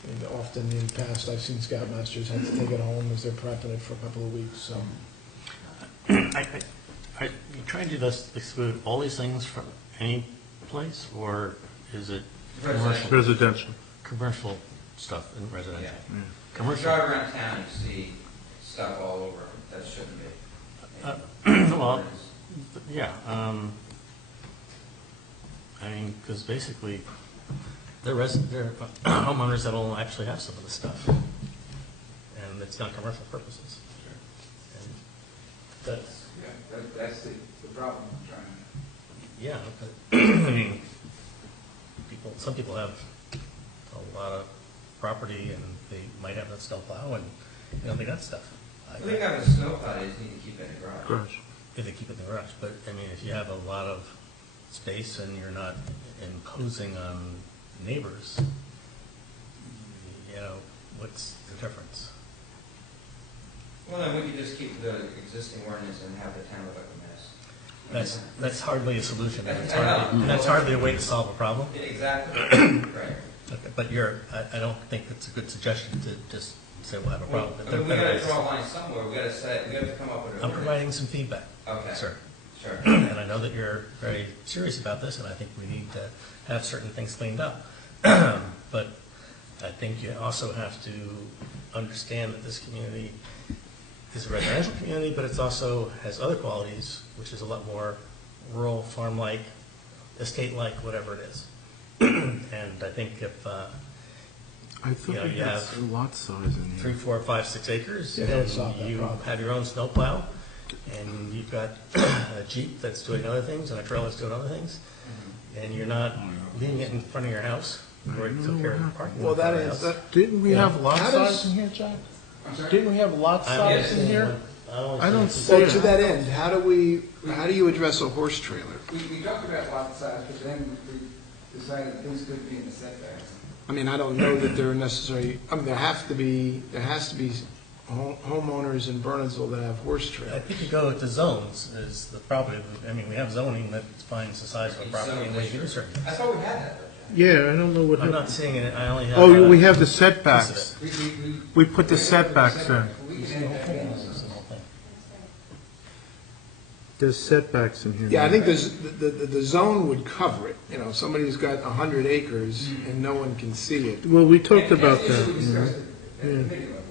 And often in the past, I've seen scoutmasters have to take it home as they're prepping it for a couple of weeks, so. Are you trying to just exclude all these things from any place, or is it commercial, Residential. commercial stuff in residential? Yeah. Yeah. If you Commercial, drive around town, you see stuff all over, that shouldn't be. well, yeah, I mean, because basically, they're homeowners that'll actually have some of this stuff, and it's not commercial purposes. And that's, Yeah, that's the problem I'm trying to. yeah, but, I mean, some people have a lot of property, and they might have that snowplow, and, they got stuff. I think having a snowplow, they just need to keep it in the garage. Garage. If they keep it in the garage, but, I mean, if you have a lot of space and you're not imposing on neighbors, what's the difference? Well, then we could just keep the existing ordinance and have the town look like a mess. That's hardly a solution. That's hardly a way to solve a problem. Exactly, right. But I don't think it's a good suggestion to just say we'll have a problem. I mean, we gotta draw a line somewhere, we have to come up with a. I'm providing some feedback, Okay. sir. Sure. And I know that you're very serious about this, and I think we need to have certain things cleaned up. But I think you also have to understand that this community is a residential community, but it's also has other qualities, which is a lot more rural, farm-like, estate-like, whatever it is. And I think if I thought you we have had lot size in 3, 4, 5, 6 acres, Yeah, and that'd solve that you problem. have your own snowplow, and you've got a Jeep that's doing other things, and a trailer that's doing other things, and you're not leaving it in front of your house, you already took care of the parking Well, lot. that in front is, of the house. Didn't we Yeah. have lot How does- size in here, Jack? I'm sorry? Didn't we have lot I'm size just in saying here? only I don't see see well, to that end, how do you address a horse trailer? We talked about lot size, but then we decided things could be in the setbacks. I mean, I don't know that there are necessary, I mean, there has to be homeowners in Bernardsville that have horse I trailers. think you go to zones is the property. I mean, we have zoning that defines the size of a property and what you do certain I things. thought we had that, though, Yeah, I don't know what. I'm not seeing it, I only have. Oh, we have the piece of setbacks. it. We put the setbacks in. We can add that in. This is the whole thing. There's setbacks in here. Yeah, I think the zone would cover it. You know, somebody's got 100 acres and no one can see it. Well, we talked about And that. we discussed it at the committee level.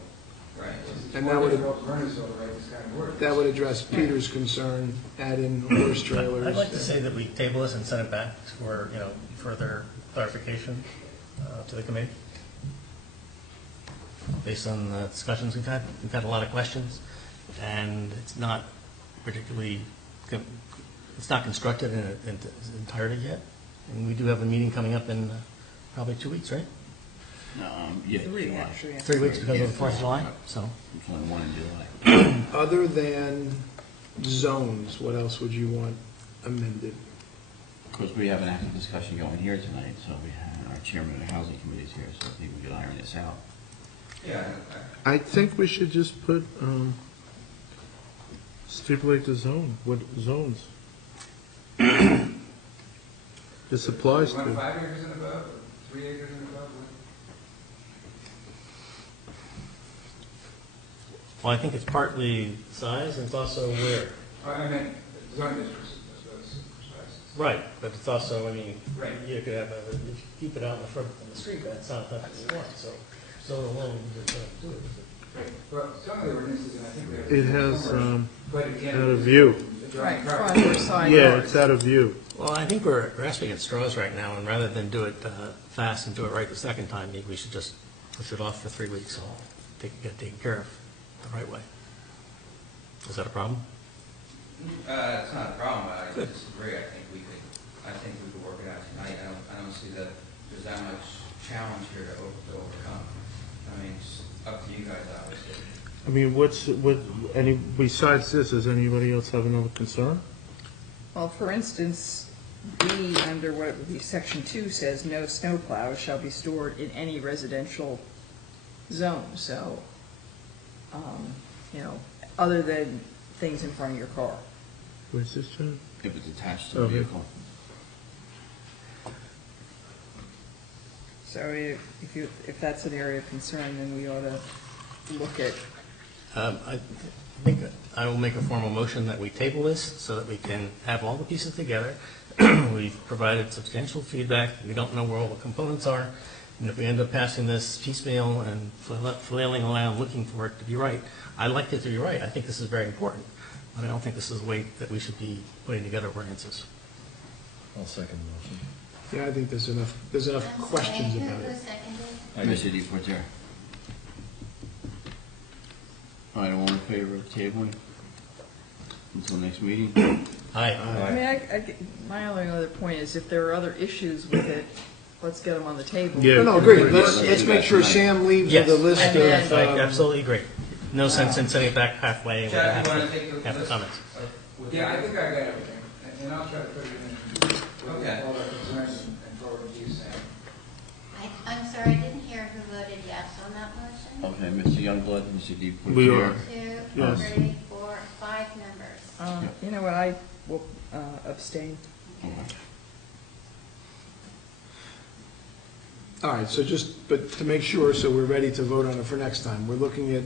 right? And that would- Bernardsville, right, this kind of work. That would address Peter's concern, add in horse trailers. I'd like to say that we table this and send it back for, further clarification to the committee. Based on the discussions we've had a lot of questions, and it's not particularly, it's not constructed in its entirety yet. And we do have a meeting coming up in probably 2 weeks, right? Yeah, 3, July. actually. 3 weeks because of the 4th of July, so. It's only 1 in July. Other than zones, what else would you want amended? Of course, we have an active discussion going here tonight, so we have our chairman of the housing committee is here, so I think we could iron this out. Yeah, I think we should just put, stipulate the zone, what zones. This applies You want to. 5 acres and above, or 3 acres and above? Well, I think it's partly size and it's also where. I meant zoning districts, that's precise. Right, but it's also, I mean, Right. you could have, if you keep it out in the front of the street, that's not what you want, so alone, you're going to do it. Right. Well, some of the ordinances, and I think they're. It has, But again. out of view. Right, front or side Yeah, yard. it's out of view. Well, I think we're grasping at straws right now, and rather than do it fast and do it right the second time, maybe we should just push it off for 3 weeks and get it taken care of the right way. Is that a problem? it's not a problem, but I disagree, I think we could work it out tonight, I don't see that there's that much challenge here to overcome. I mean, it's up to you guys, obviously. I mean, besides this, does anybody else have another concern? Well, for instance, B, under what would be section 2, says no snowplow shall be stored in any residential zone, so, other than things in front of your car. Where's this, John? If it's attached to the Okay. vehicle. So if that's an area of concern, then we ought to look at, I think I will make a formal motion that we table this so that we can have all the pieces together. We've provided substantial feedback. We don't know where all the components are. And if we end up passing this piecemeal and flailing around looking for it to be right, I like it to be right. I think this is very important. But I don't think this is the way that we should be putting together ordinances. I'll second the motion. Yeah, I think there's enough I'm questions sorry, about who it. seconded? Mr. DePorter. All right, all in favor of tabling until next meeting? Aye. I mean, my only other point is if there are other issues with it, let's get them on the table. Yeah. No, agreed. Let's make sure Sam leaves with Yes, a list And of. then- I absolutely agree. No sense in sending it back halfway and Jack, you want to take the half the list? comments. Yeah, I think I got everything, and I'll try to put it in with Okay. all our concerns and forward to you, Sam. I'm sorry, I didn't hear who voted yes on that motion. Okay, Mr. Youngblood, Mr. We are. DePorter. 2, Yes. 3, 4, 5 members. You know what, I will abstain. All right, so but to make sure, so we're ready to vote on it for next time, we're looking at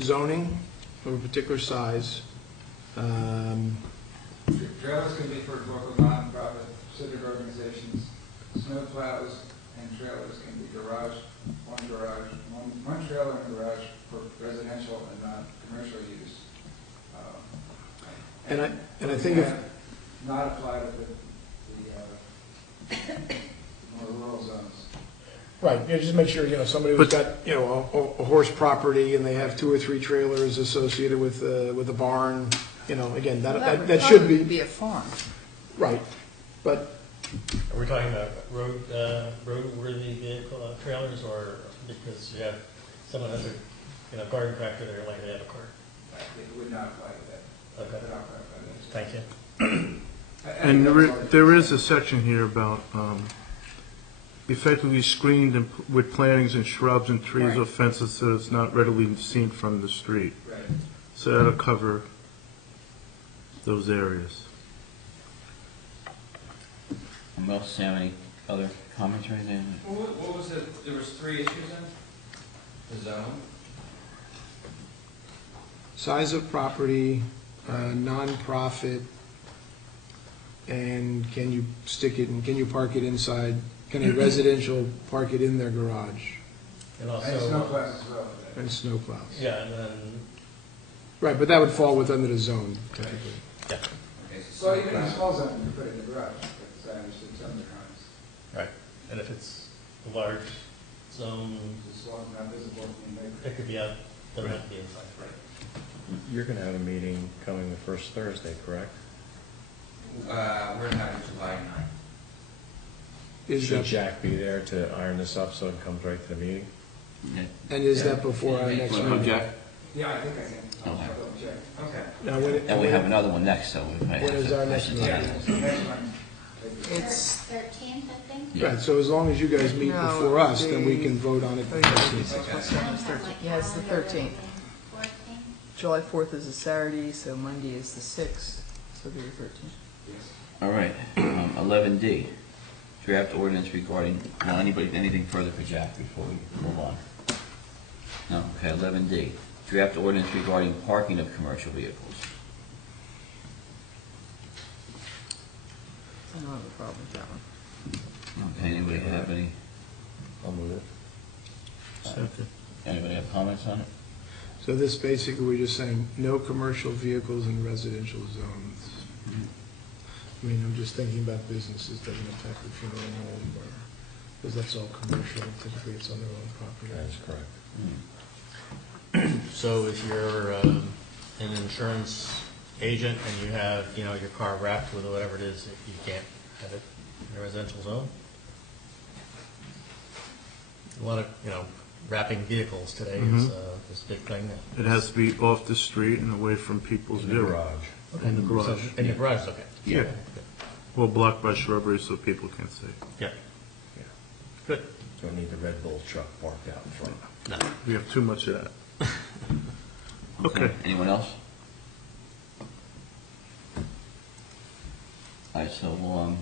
zoning of a particular size. Trailers can be for local nonprofit civic organizations. Snow plows and trailers can be one trailer and garage for residential and non-commercial use. And I think if, Not apply to the more rural zones. right, just make sure, somebody who's got, a horse property and they have 2 or 3 trailers associated with a barn, again, that should be, a farm. right, but, Are we talking about roadworthy vehicle trailers, or because you have someone has a garden tractor, they're likely to have a car? It would not apply to that. Okay, Would not apply to that. thank you. And there is a section here about effectively screened with plantings and shrubs and trees or fences so it's not readily seen from the street. Right. So that'll cover those areas. Anyone else have any other comments or anything? What was it, there was 3 issues in? The zone? size of property, nonprofit, and can you stick it, and can you park it inside? Can a residential park it in their garage? And And also, snowplows as well. And snowplows. yeah, and then, Right, but that would fall within the zone, typically. yeah, Okay, So even in a small zone, you put it in the garage, because I understood some of the comments. right. And if it's a large zone, As long as not visible from the neighborhood. it could be out, doesn't have to be inside. You're going to have a meeting coming the first Thursday, correct? We're having July 9th. Is Should that, Jack be there to iron this up so it comes right to the meeting? and is that before our next Want to go, meeting? Jack? Yeah, I think I can. I'll Okay. double check. Okay. Now, when And we have another one next, so we might have When is some our next questions on meeting? that. So next one. It's, 13th, I think. Yeah. Right, so as long as you guys meet No, before us, then we the- can vote on it. oh, yeah, it's what's that, it's 13th. Yeah, it's the 13th. 14th. July 4th is a Saturday, so Monday is the 6th, so it'll be the 13th. All right, 11D, draft ordinance regarding, anything further for Jack before we move on? No, okay, 11D, draft ordinance regarding parking of commercial vehicles. I don't have a problem with that one. Okay, anybody have any, I'll move it. Second. anybody have comments on it? So this basically, we're just saying, no commercial vehicles in residential zones. I mean, I'm just thinking about businesses, doesn't impact the funeral home, or, because that's all commercial, typically it's on their own property. That is correct. So if you're an insurance agent and you have, your car wrapped with whatever it is, you can't have it in a residential zone? A lot of, wrapping vehicles today is a big thing. It has to be off the street and away from people's In the view. garage. In the garage. So, in the garage, okay. Yeah. Well, blocked by shrubbery so people can't see. Yeah, Yeah. good. Don't need the Red Bull truck parked out in front. No. We have too much of that. Okay. Anyone else? All right, so we'll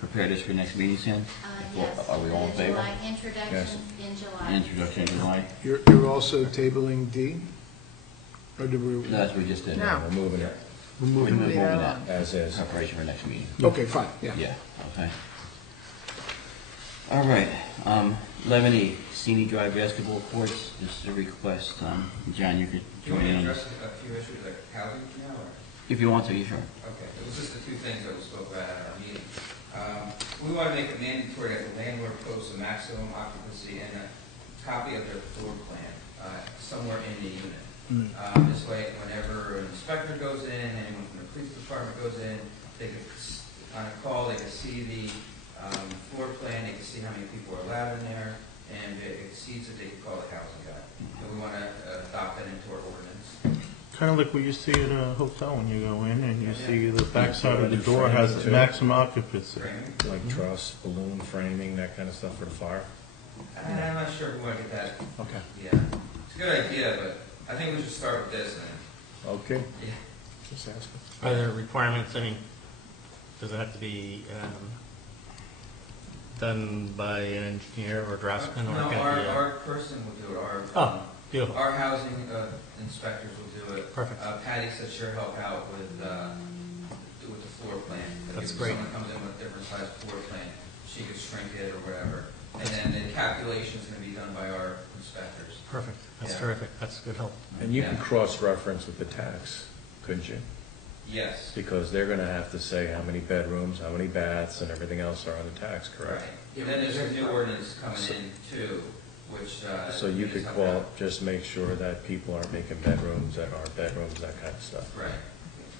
prepare this for next meeting, Sam? Yes. Are we all in the favor? July Introduction Yes. in July. Introduction in July? You're also tabling D? Or did we? No, that's what we just did. No. We're moving it We're We're moving moving it. that, as is. preparation for next meeting. Okay, fine, yeah. Yeah, okay. All right, 11E, Senior Drive Basketball Courts, this is a request. John, you could Do you join want in to on address this. a few issues like housing now, or? If you want to, you sure. Okay, it was just the 2 things that we spoke about at our meeting. We want to make it mandatory that the landlord posts a maximum occupancy and a copy of their floor plan somewhere in the unit. This way, whenever an inspector goes in, anyone from the police department goes in, they could, on a call, they could see the floor plan, they could see how many people are allowed in there, and if it exceeds it, they could call the housing guy. So we want to adopt that into our ordinance. Kind of like what you see at a hotel when you go in and you see the backside of the Yeah. door has Framing, too. maximum occupancy. Framing. Like truss, balloon framing, that kind of stuff for the fire? I'm not sure if we want to get that. Okay. Yeah, it's a good idea, but I think we should start with this and, Okay. yeah. Just asking. Are there requirements, I mean, does it have to be done by an engineer or draftsman, or No, can it be? our person will do it, Oh, beautiful. our housing inspectors will do it. Perfect. Patty said she'll help out with the floor plan. That's If great. someone comes in with a different size floor plan, she could shrink it or whatever. And then the calculation's gonna be done by our inspectors. Perfect, that's Yeah. terrific, that's good help. And you can Yeah. cross-reference with the tax, couldn't you? Yes. Because they're gonna have to say how many bedrooms, how many baths, and everything else are on the tax, correct? Right. Then there's a new ordinance coming in too, which. So you could is up call, there. just make sure that people aren't making bedrooms that aren't bedrooms, that kind of stuff. Right.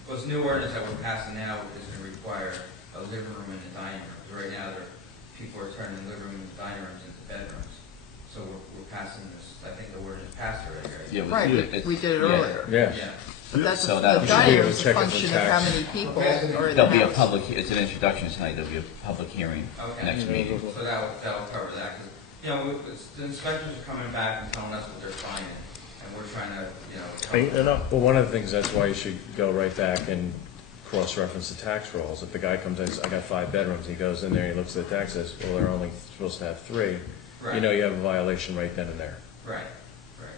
Well, this new ordinance that we're passing now is gonna require a living room and a dining room. Right now, people are turning living rooms and dining rooms into bedrooms. So we're passing this, I think the ordinance passed already, right? Yeah, Right, it's- we did it yeah. earlier. Yeah. Yeah. But that's, So the that- dining You room should is a check it for function of how tax. many people are in the There'll be a house. public, it's an introduction tonight, there'll be a public hearing Okay. next meeting. So that'll cover that, because, the inspectors are coming back and telling us what they're finding, and we're trying to, Tighten it up. Well, one of the things, that's why you should go right back and cross-reference the tax rolls. If the guy comes in and says, I got 5 bedrooms, he goes in there, he looks at the tax, says, well, they're only supposed to have 3. Right. You know you have a violation right then and there. Right, right.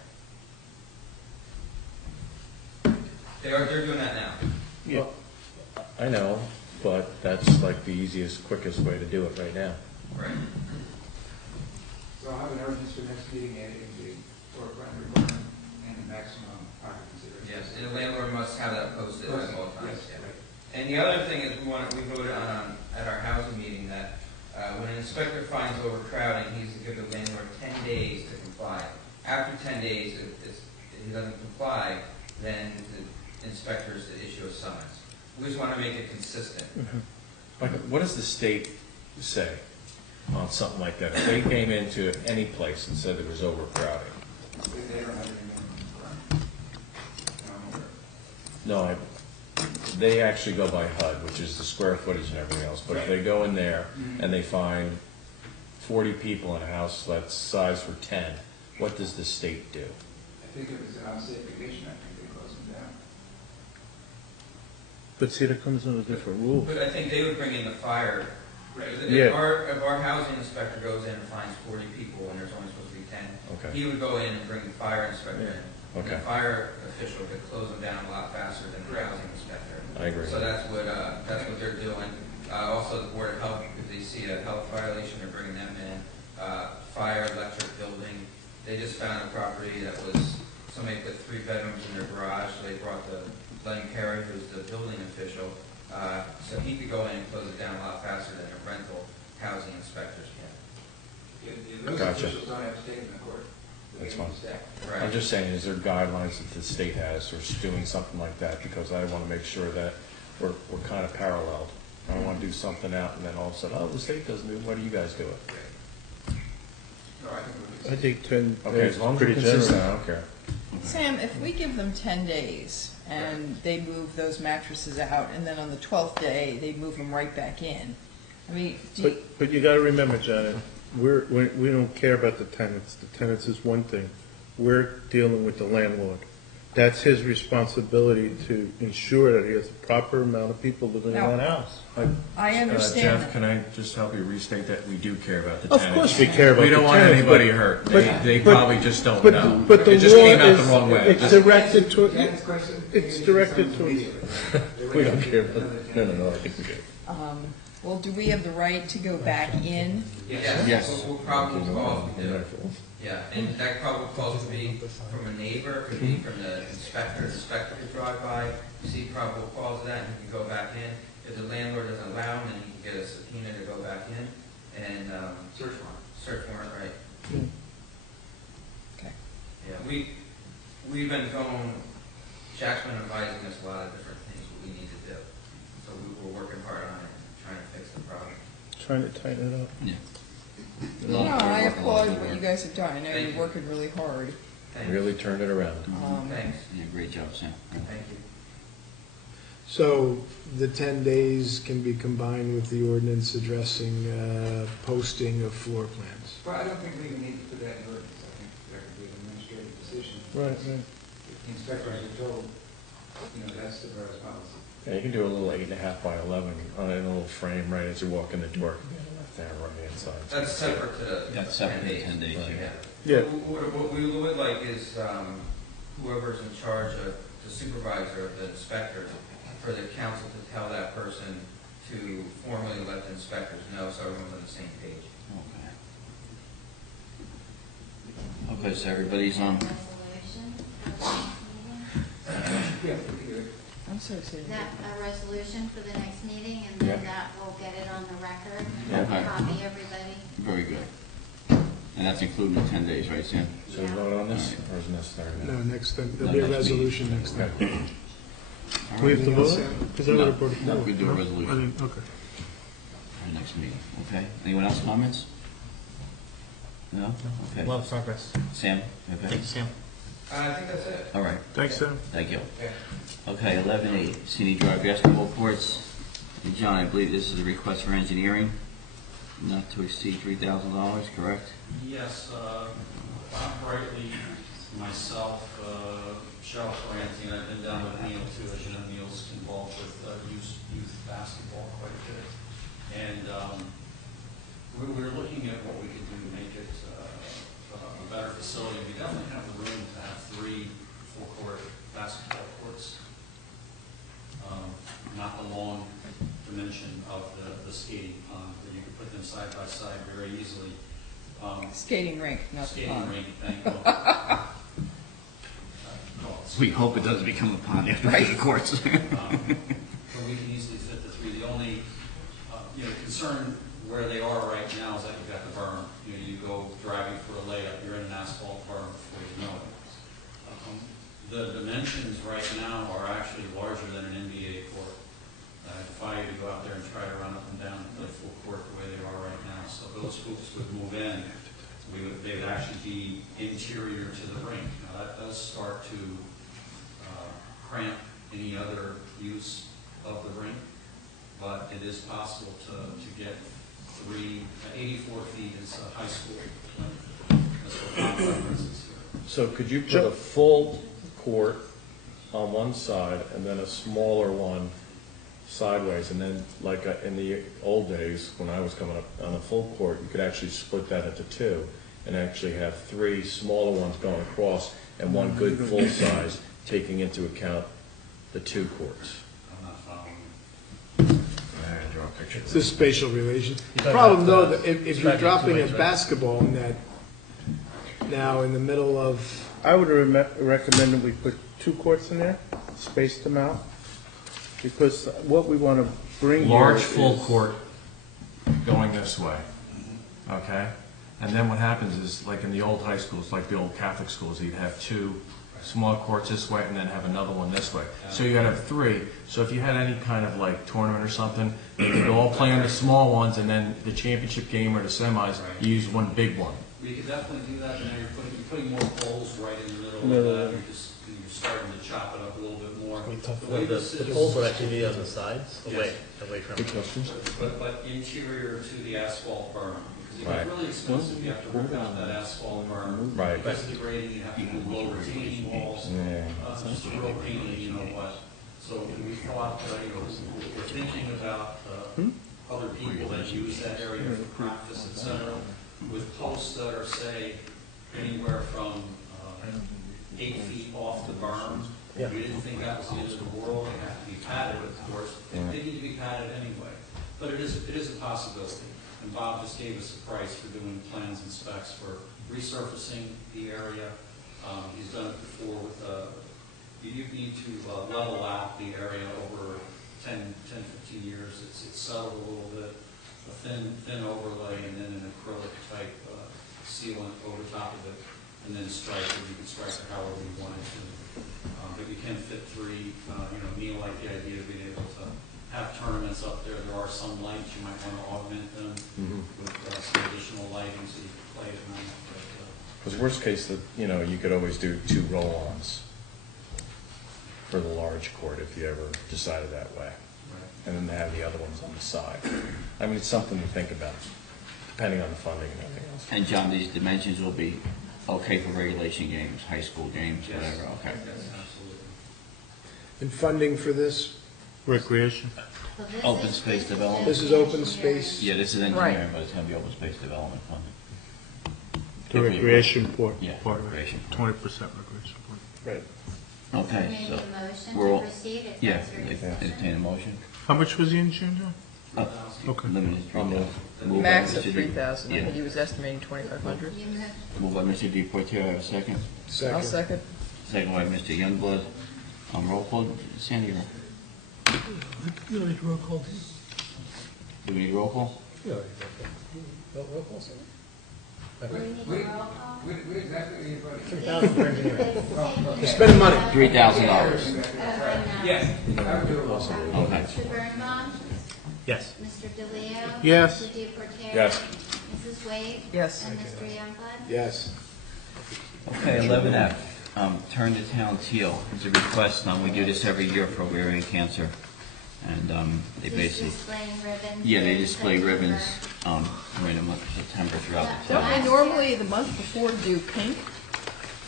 They're doing that now. Yeah. I know, but that's like the easiest, quickest way to do it right now. Right. So I'll have an ordinance for next meeting, adding the floor plan requirement and the maximum pocket consideration. Yes, and the landlord must have that posted at all times. Yes, Yeah. right. And the other thing is, we voted on, at our housing meeting, that when an inspector finds overcrowding, he's to give the landlord 10 days to comply. After 10 days, if he doesn't comply, then the inspector is to issue a summons. We just want to make it consistent. What does the state say on something like that? If they came into any place and said there was overcrowding? They don't have any minimum requirement. No, I'm aware. No, they actually go by HUD, which is the square footage and everything else. But if they go in there and they find 40 people in a house that's sized for 10, what does the state do? I think if it's an unsafe condition, I think they close them down. But see, that comes in a different rule. But I think they would bring in the fire. Yeah. If our housing inspector goes in and finds 40 people and there's only supposed to be 10, Okay. he would go in and bring the fire inspector in. And Okay. the fire official could close them down a lot faster than the housing inspector. I agree. So that's what they're doing. Also, the Board of Health, if they see a health violation, they're bringing them in. Fire, electric, building. They just found a property that was, somebody put 3 bedrooms in their garage, so they brought Glenn Carey, who's the building official, so he could go in and close it down a lot faster than a rental housing inspectors can. Those Gotcha. officials don't have to take them to court. They That's can fine. staff. Right. I'm just saying, is there guidelines that the state has for doing something like that? Because I want to make sure that we're kind of paralleled. I don't want to do something out and then all of a sudden, oh, the state doesn't do it, why do you guys do it? No, I think we're. I think 10 Okay, days as long is as we're pretty generous. consistent, I don't care. Sam, if we give them 10 days and they move those mattresses out, and then on the 12th day, they move them right back in, I mean, But you gotta remember, Janet, we don't care about the tenants. The tenants is one thing. We're dealing with the landlord. That's his responsibility to ensure that he has the proper amount of people living in Now- that house. I understand Jeff, that. can I just help you restate that? We do care about the Of tenants. course we care about We don't the want tenants, anybody but- hurt. but- They but- probably just don't know. But the It just law came out the is- wrong way. It's directed to, Janet's question. it's directed to- We don't care about, no, I think we do. Well, do we have the right to go back in? Yes. We'll probably cause we do. Yeah, and that probable cause could be from a neighbor, could be from the inspector. The inspector could drive by, see probable cause of that, and he can go back in. If the landlord doesn't allow him, then he can get a subpoena to go back in and Search warrant. search warrant, right? Okay. Yeah, we've been going, Jack's been advising us a lot of different things what we need to do. So we're working hard on it, trying to fix the problem. trying to tighten it up. Yeah. No, I applaud what you guys have done. I know Thank you're you. working really hard. Thanks. Really turned it around. Thanks. Yeah, great job, Sam. Thank you. So the 10 days can be combined with the ordinance addressing posting of floor plans. Well, I don't think we even need to put that in ordinance. I think there could be an administrative decision. Right. If the inspectors are told, that's the borough's policy. Yeah, you can do a little 8.5 by 11 on a little frame right as you walk in the door. Left hand, right hand side. That's separate to the. That's separate to the 10 days, Yeah. Yeah. What we would like is whoever's in charge of the supervisor of the inspectors, for the council to tell that person to formally let the inspectors know so everyone's on the same page. Okay. Okay, so everybody's on. Resolution for the next meeting? Yeah, we can do it. I'm sorry, say Is that. that a resolution for the next meeting, and then that will get it on the record? Okay. Copy everybody? Very good. And that's including the 10 days, right, Sam? So we vote on this, or is it necessary now? No, next time, there'll be a Next meeting. resolution next time. Okay. We have to Anything else, vote? Sam? Because I would have brought it No, forward. we do a No? resolution. I didn't- Okay. Our next meeting, okay? Anyone else comments? No? A Okay. lot of progress. Sam? Okay. Thank you, Sam. I think that's it. All right, Thanks, Sam. thank you. Okay. Okay, 11A, Scenic Drive basketball courts. And John, I believe this is a request for engineering, not to exceed $3,000, correct? Yes, Bob Brightly, myself, Cheryl Ferranti, and I've been down with Neil too. As you know, Neil's involved with youth basketball quite a bit. And we're looking at what we could do to make it a better facility. We definitely have the room to have 3 full-court basketball courts. Not the long dimension of the skating pond, where you can put them side by side very easily. Skating rink, not the Skating pond. rink, thank you. We hope it doesn't become a pond after 8 courts. But we can easily fit the 3. The only, concern where they are right now is that you've got the berm. You go driving for a layup, you're in an asphalt berm before you know it. The dimensions right now are actually larger than an NBA court. I defy you to go out there and try to run up and down the full court the way they are right now. So those hoops would move in. They would actually be interior to the rink. Now that does start to cramp any other use of the rink, but it is possible to get 84 feet is a high school length. That's what my preference is here. So could you put a full court on one side and then a smaller one sideways, and then like in the old days when I was coming up on a full court, you could actually split that into 2 and actually have 3 smaller ones going across and one good full size, taking into account the 2 courts. I'm not following. Draw a picture. It's a spatial relation. You're talking Problem about though, the that if you're striking dropping a two ways, right? basketball net now in the middle of, I would recommend that we put 2 courts in there, space them out, because what we want to bring here Large is- full court going this way, okay? And then what happens is, like in the old high schools, like the old Catholic schools, you'd have 2 small courts this way and then have another one this way. So you gotta have 3. So if you had any kind of like tournament or something, you could all play on the small ones, and then the championship game or the semis, you use one big one. We could definitely do that, and now you're putting more poles right in the middle of that. You're starting to chop it up a little bit more. The way this The is- poles would actually be on the sides, Yes. away from. Good questions. But interior to the asphalt berm. Because if Right. it's really expensive, you have to rip out that asphalt berm. Right. Because of the grading, you have to do low retaining walls. Yeah. Just a real pain in the you know what. So we thought, we're thinking about other people that use that area for practice, et cetera, with posts that are, say, anywhere from 8 feet off the berm. Yeah. We didn't think that was the end of the world. They have to be padded, of course. They need to be padded anyway. But it is a possibility. And Bob just gave us a price for doing plans and specs for resurfacing the area. He's done it before with, you need to level out the area over 10, 15 years. It's settled a little bit, a thin overlay, and then an acrylic type sealant over top of it, and then stripe it. You can stripe it however you want it to. But you can fit 3. Neil liked the idea of being able to have tournaments up there. There are some lights. You might want to augment them with some additional lighting so you can play at night. Because worst case, you could always do 2 roll-ons for the large court if you ever decided that way. And then have the other ones on the side. I mean, it's something to think about, depending on the funding and everything else. And John, these dimensions will be okay for regulation games, high school games, Yes. whatever, okay. Yes, absolutely. And funding for this? Recreation. So this Open is- space this development. This is open space? Yeah, this is Right. engineering, but it's gonna be open space development funding. The recreation part. Yeah, recreation. 20% recreation part. Right. Okay, Maybe so, a motion we're all- to proceed if yeah, that's your discussion. entertain a motion. How much was the engineering, John? Oh, Okay. limited I'll move. 3,000. Moved by Max of Mr. Di- 3,000, I Yeah. think he was estimating 2,500. You move, Moved by Mr. Deportaire, I have a second. I'll second. Second by Mr. Youngblood. Roll call, Sandy, or do we need roll call? we need a roll call? What exactly are you voting? 3,000 for engineering. Oh, To spend money. $3,000. Yes. I would do a roll call. Okay. Mr. Birnbaum? Yes. Mr. DeLeo? Yes. Mr. Deportaire? Yes. Mrs. Wade? Yes. And Mr. Youngblood? Yes. Okay, 11F, Turn the Town Teal. It's a request, we do this every year for ovarian cancer. And they He's basically, displaying ribbons. yeah, they in display September. ribbons during the month of September throughout the Don't town. they normally, the month before, do pink?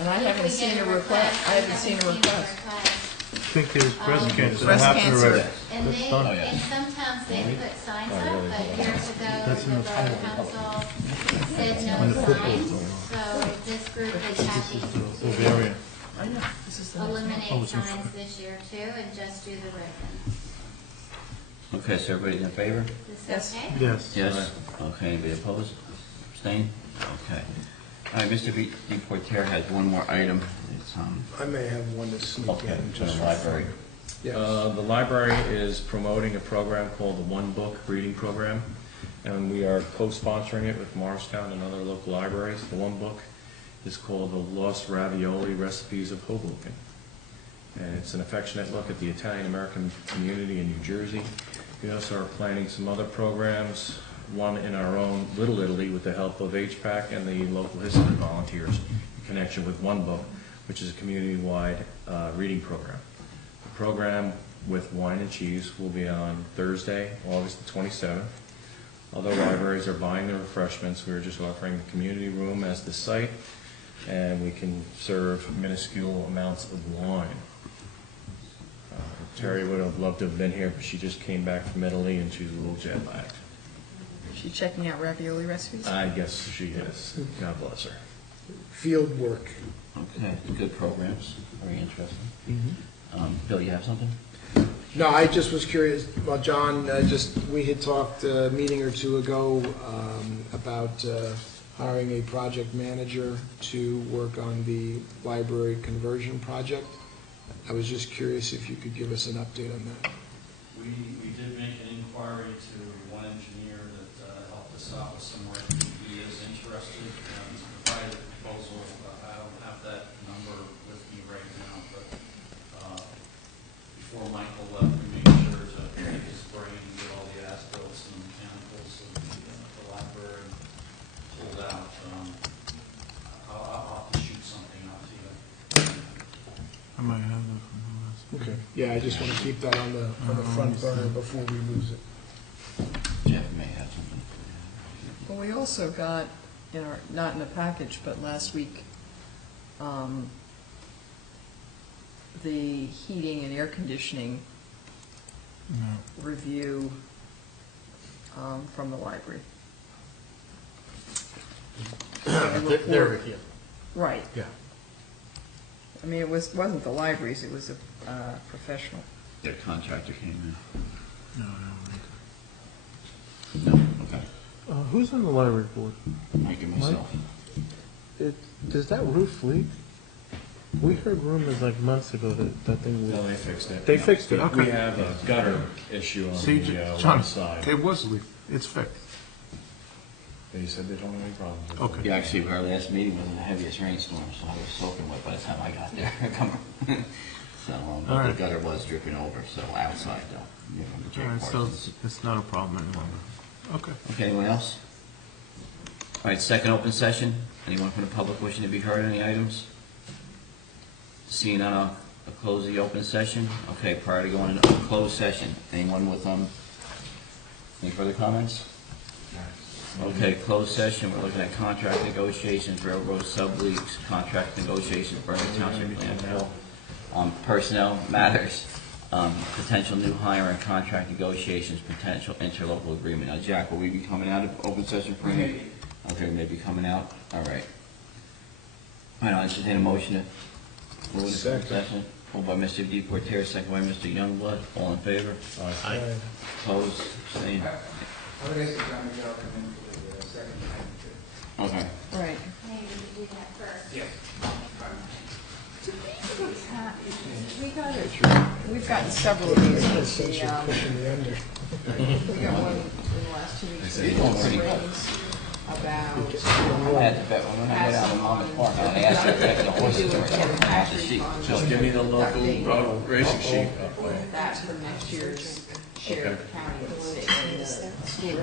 And I If haven't we seen get a request, I haven't seen a request. I think there's breast cancer. Breast That happened cancer. already. And That's they, done. Oh, yeah. and sometimes they put signs up, really? but years ago, That's in the the Borough file. Council said no signs. So this group is happy to Ovarian. I know, this is the next one. eliminate signs this year too and just do the ribbons. Okay, so everybody's in favor? Is Yes. this okay? Yes. Yes. Okay, anybody opposed? Abstain? Okay. All right, Mr. Deportaire has one more item. It's, I may have one to sneak okay, in to just the for library. fun. Yes. The library is promoting a program called the One Book Reading Program, and we are co-sponsoring it with Morristown and other local libraries. The One Book is called The Lost Ravioli Recipes of Hoboken, and it's an affectionate look at the Italian-American community in New Jersey. We also are planning some other programs, one in our own Little Italy with the help of HPAC and the local history volunteers in connection with One Book, which is a community-wide reading program. The program with wine and cheese will be on Thursday, August the 27th. Although libraries are buying the refreshments, we're just offering the community room as the site, and we can serve minuscule amounts of wine. Terry would have loved to have been here, but she just came back from Italy and she's a little jet lagged. Is she checking out ravioli recipes? I guess she is. God bless her. Field work. Okay, good programs, very interesting. Bill, you have something? No, I just was curious, well, John, we had talked a meeting or two ago about hiring a project manager to work on the library conversion project. I was just curious if you could give us an update on that. We did make an inquiry to one engineer that helped us out with some work. He is interested to provide a proposal. I don't have that number with me right now, but before Michael left, we made sure to pick his brain and get all the as-bills and mechanicals of the library pulled out. I'll have to shoot something out to you. I might have that from the last. Okay. Yeah, I just want to keep that on the front burner before we lose it. Jeff may have something. Well, we also got, in our, not in the package, but last week, the heating and air conditioning No. review from the library. Their review. Right. Yeah. I mean, wasn't the libraries, it was a professional. Their contractor came in. No, No, okay. who's on the library board? Mike and myself. Does that roof leak? We heard rumors like months ago that thing No, was. they fixed it. They fixed it, okay. We have a gutter issue on See, the John, one side. it was leak. It's fixed. They said they don't have any problems with it. Okay. Yeah, actually, our last meeting was in the heaviest rainstorm, so I was soaking wet by the time I got there. So, All but the right. gutter was dripping over, so outside though, from the All right, Jake so Parsons. it's not a problem any longer. Okay. Okay, anyone else? All right, second open session. Anyone from the public wishing to be heard on the items? Seeing none, I'll close the open session. Okay, prior to going into closed session, anyone with, any further comments? Okay, closed session, we're looking at contract negotiations, railroad sublease, contract negotiations, Bernard Township landfill, personnel matters, potential new hire and contract negotiations, potential interlocal agreement. Now, Jack, will we be coming out of open session for any? Maybe. Okay, maybe coming out, all right. All right, I'll entertain a motion to move into closed Second. session. Moved by Mr. DePorter, second by Mr. Youngblood. All in favor? Aye. Opposed? Abstained? I would ask John to come in for the second time too. Okay. Right. Maybe we do that first. Yes. We've gotten several of these. Since you're pushing me under. We got one in the last 2 weeks. You're doing pretty good. About. I had to bet when I go down to Monmouth Park, I asked her if the horses are off the sheet. Just give me the local racing sheet. That for next year's share of county and state and the school.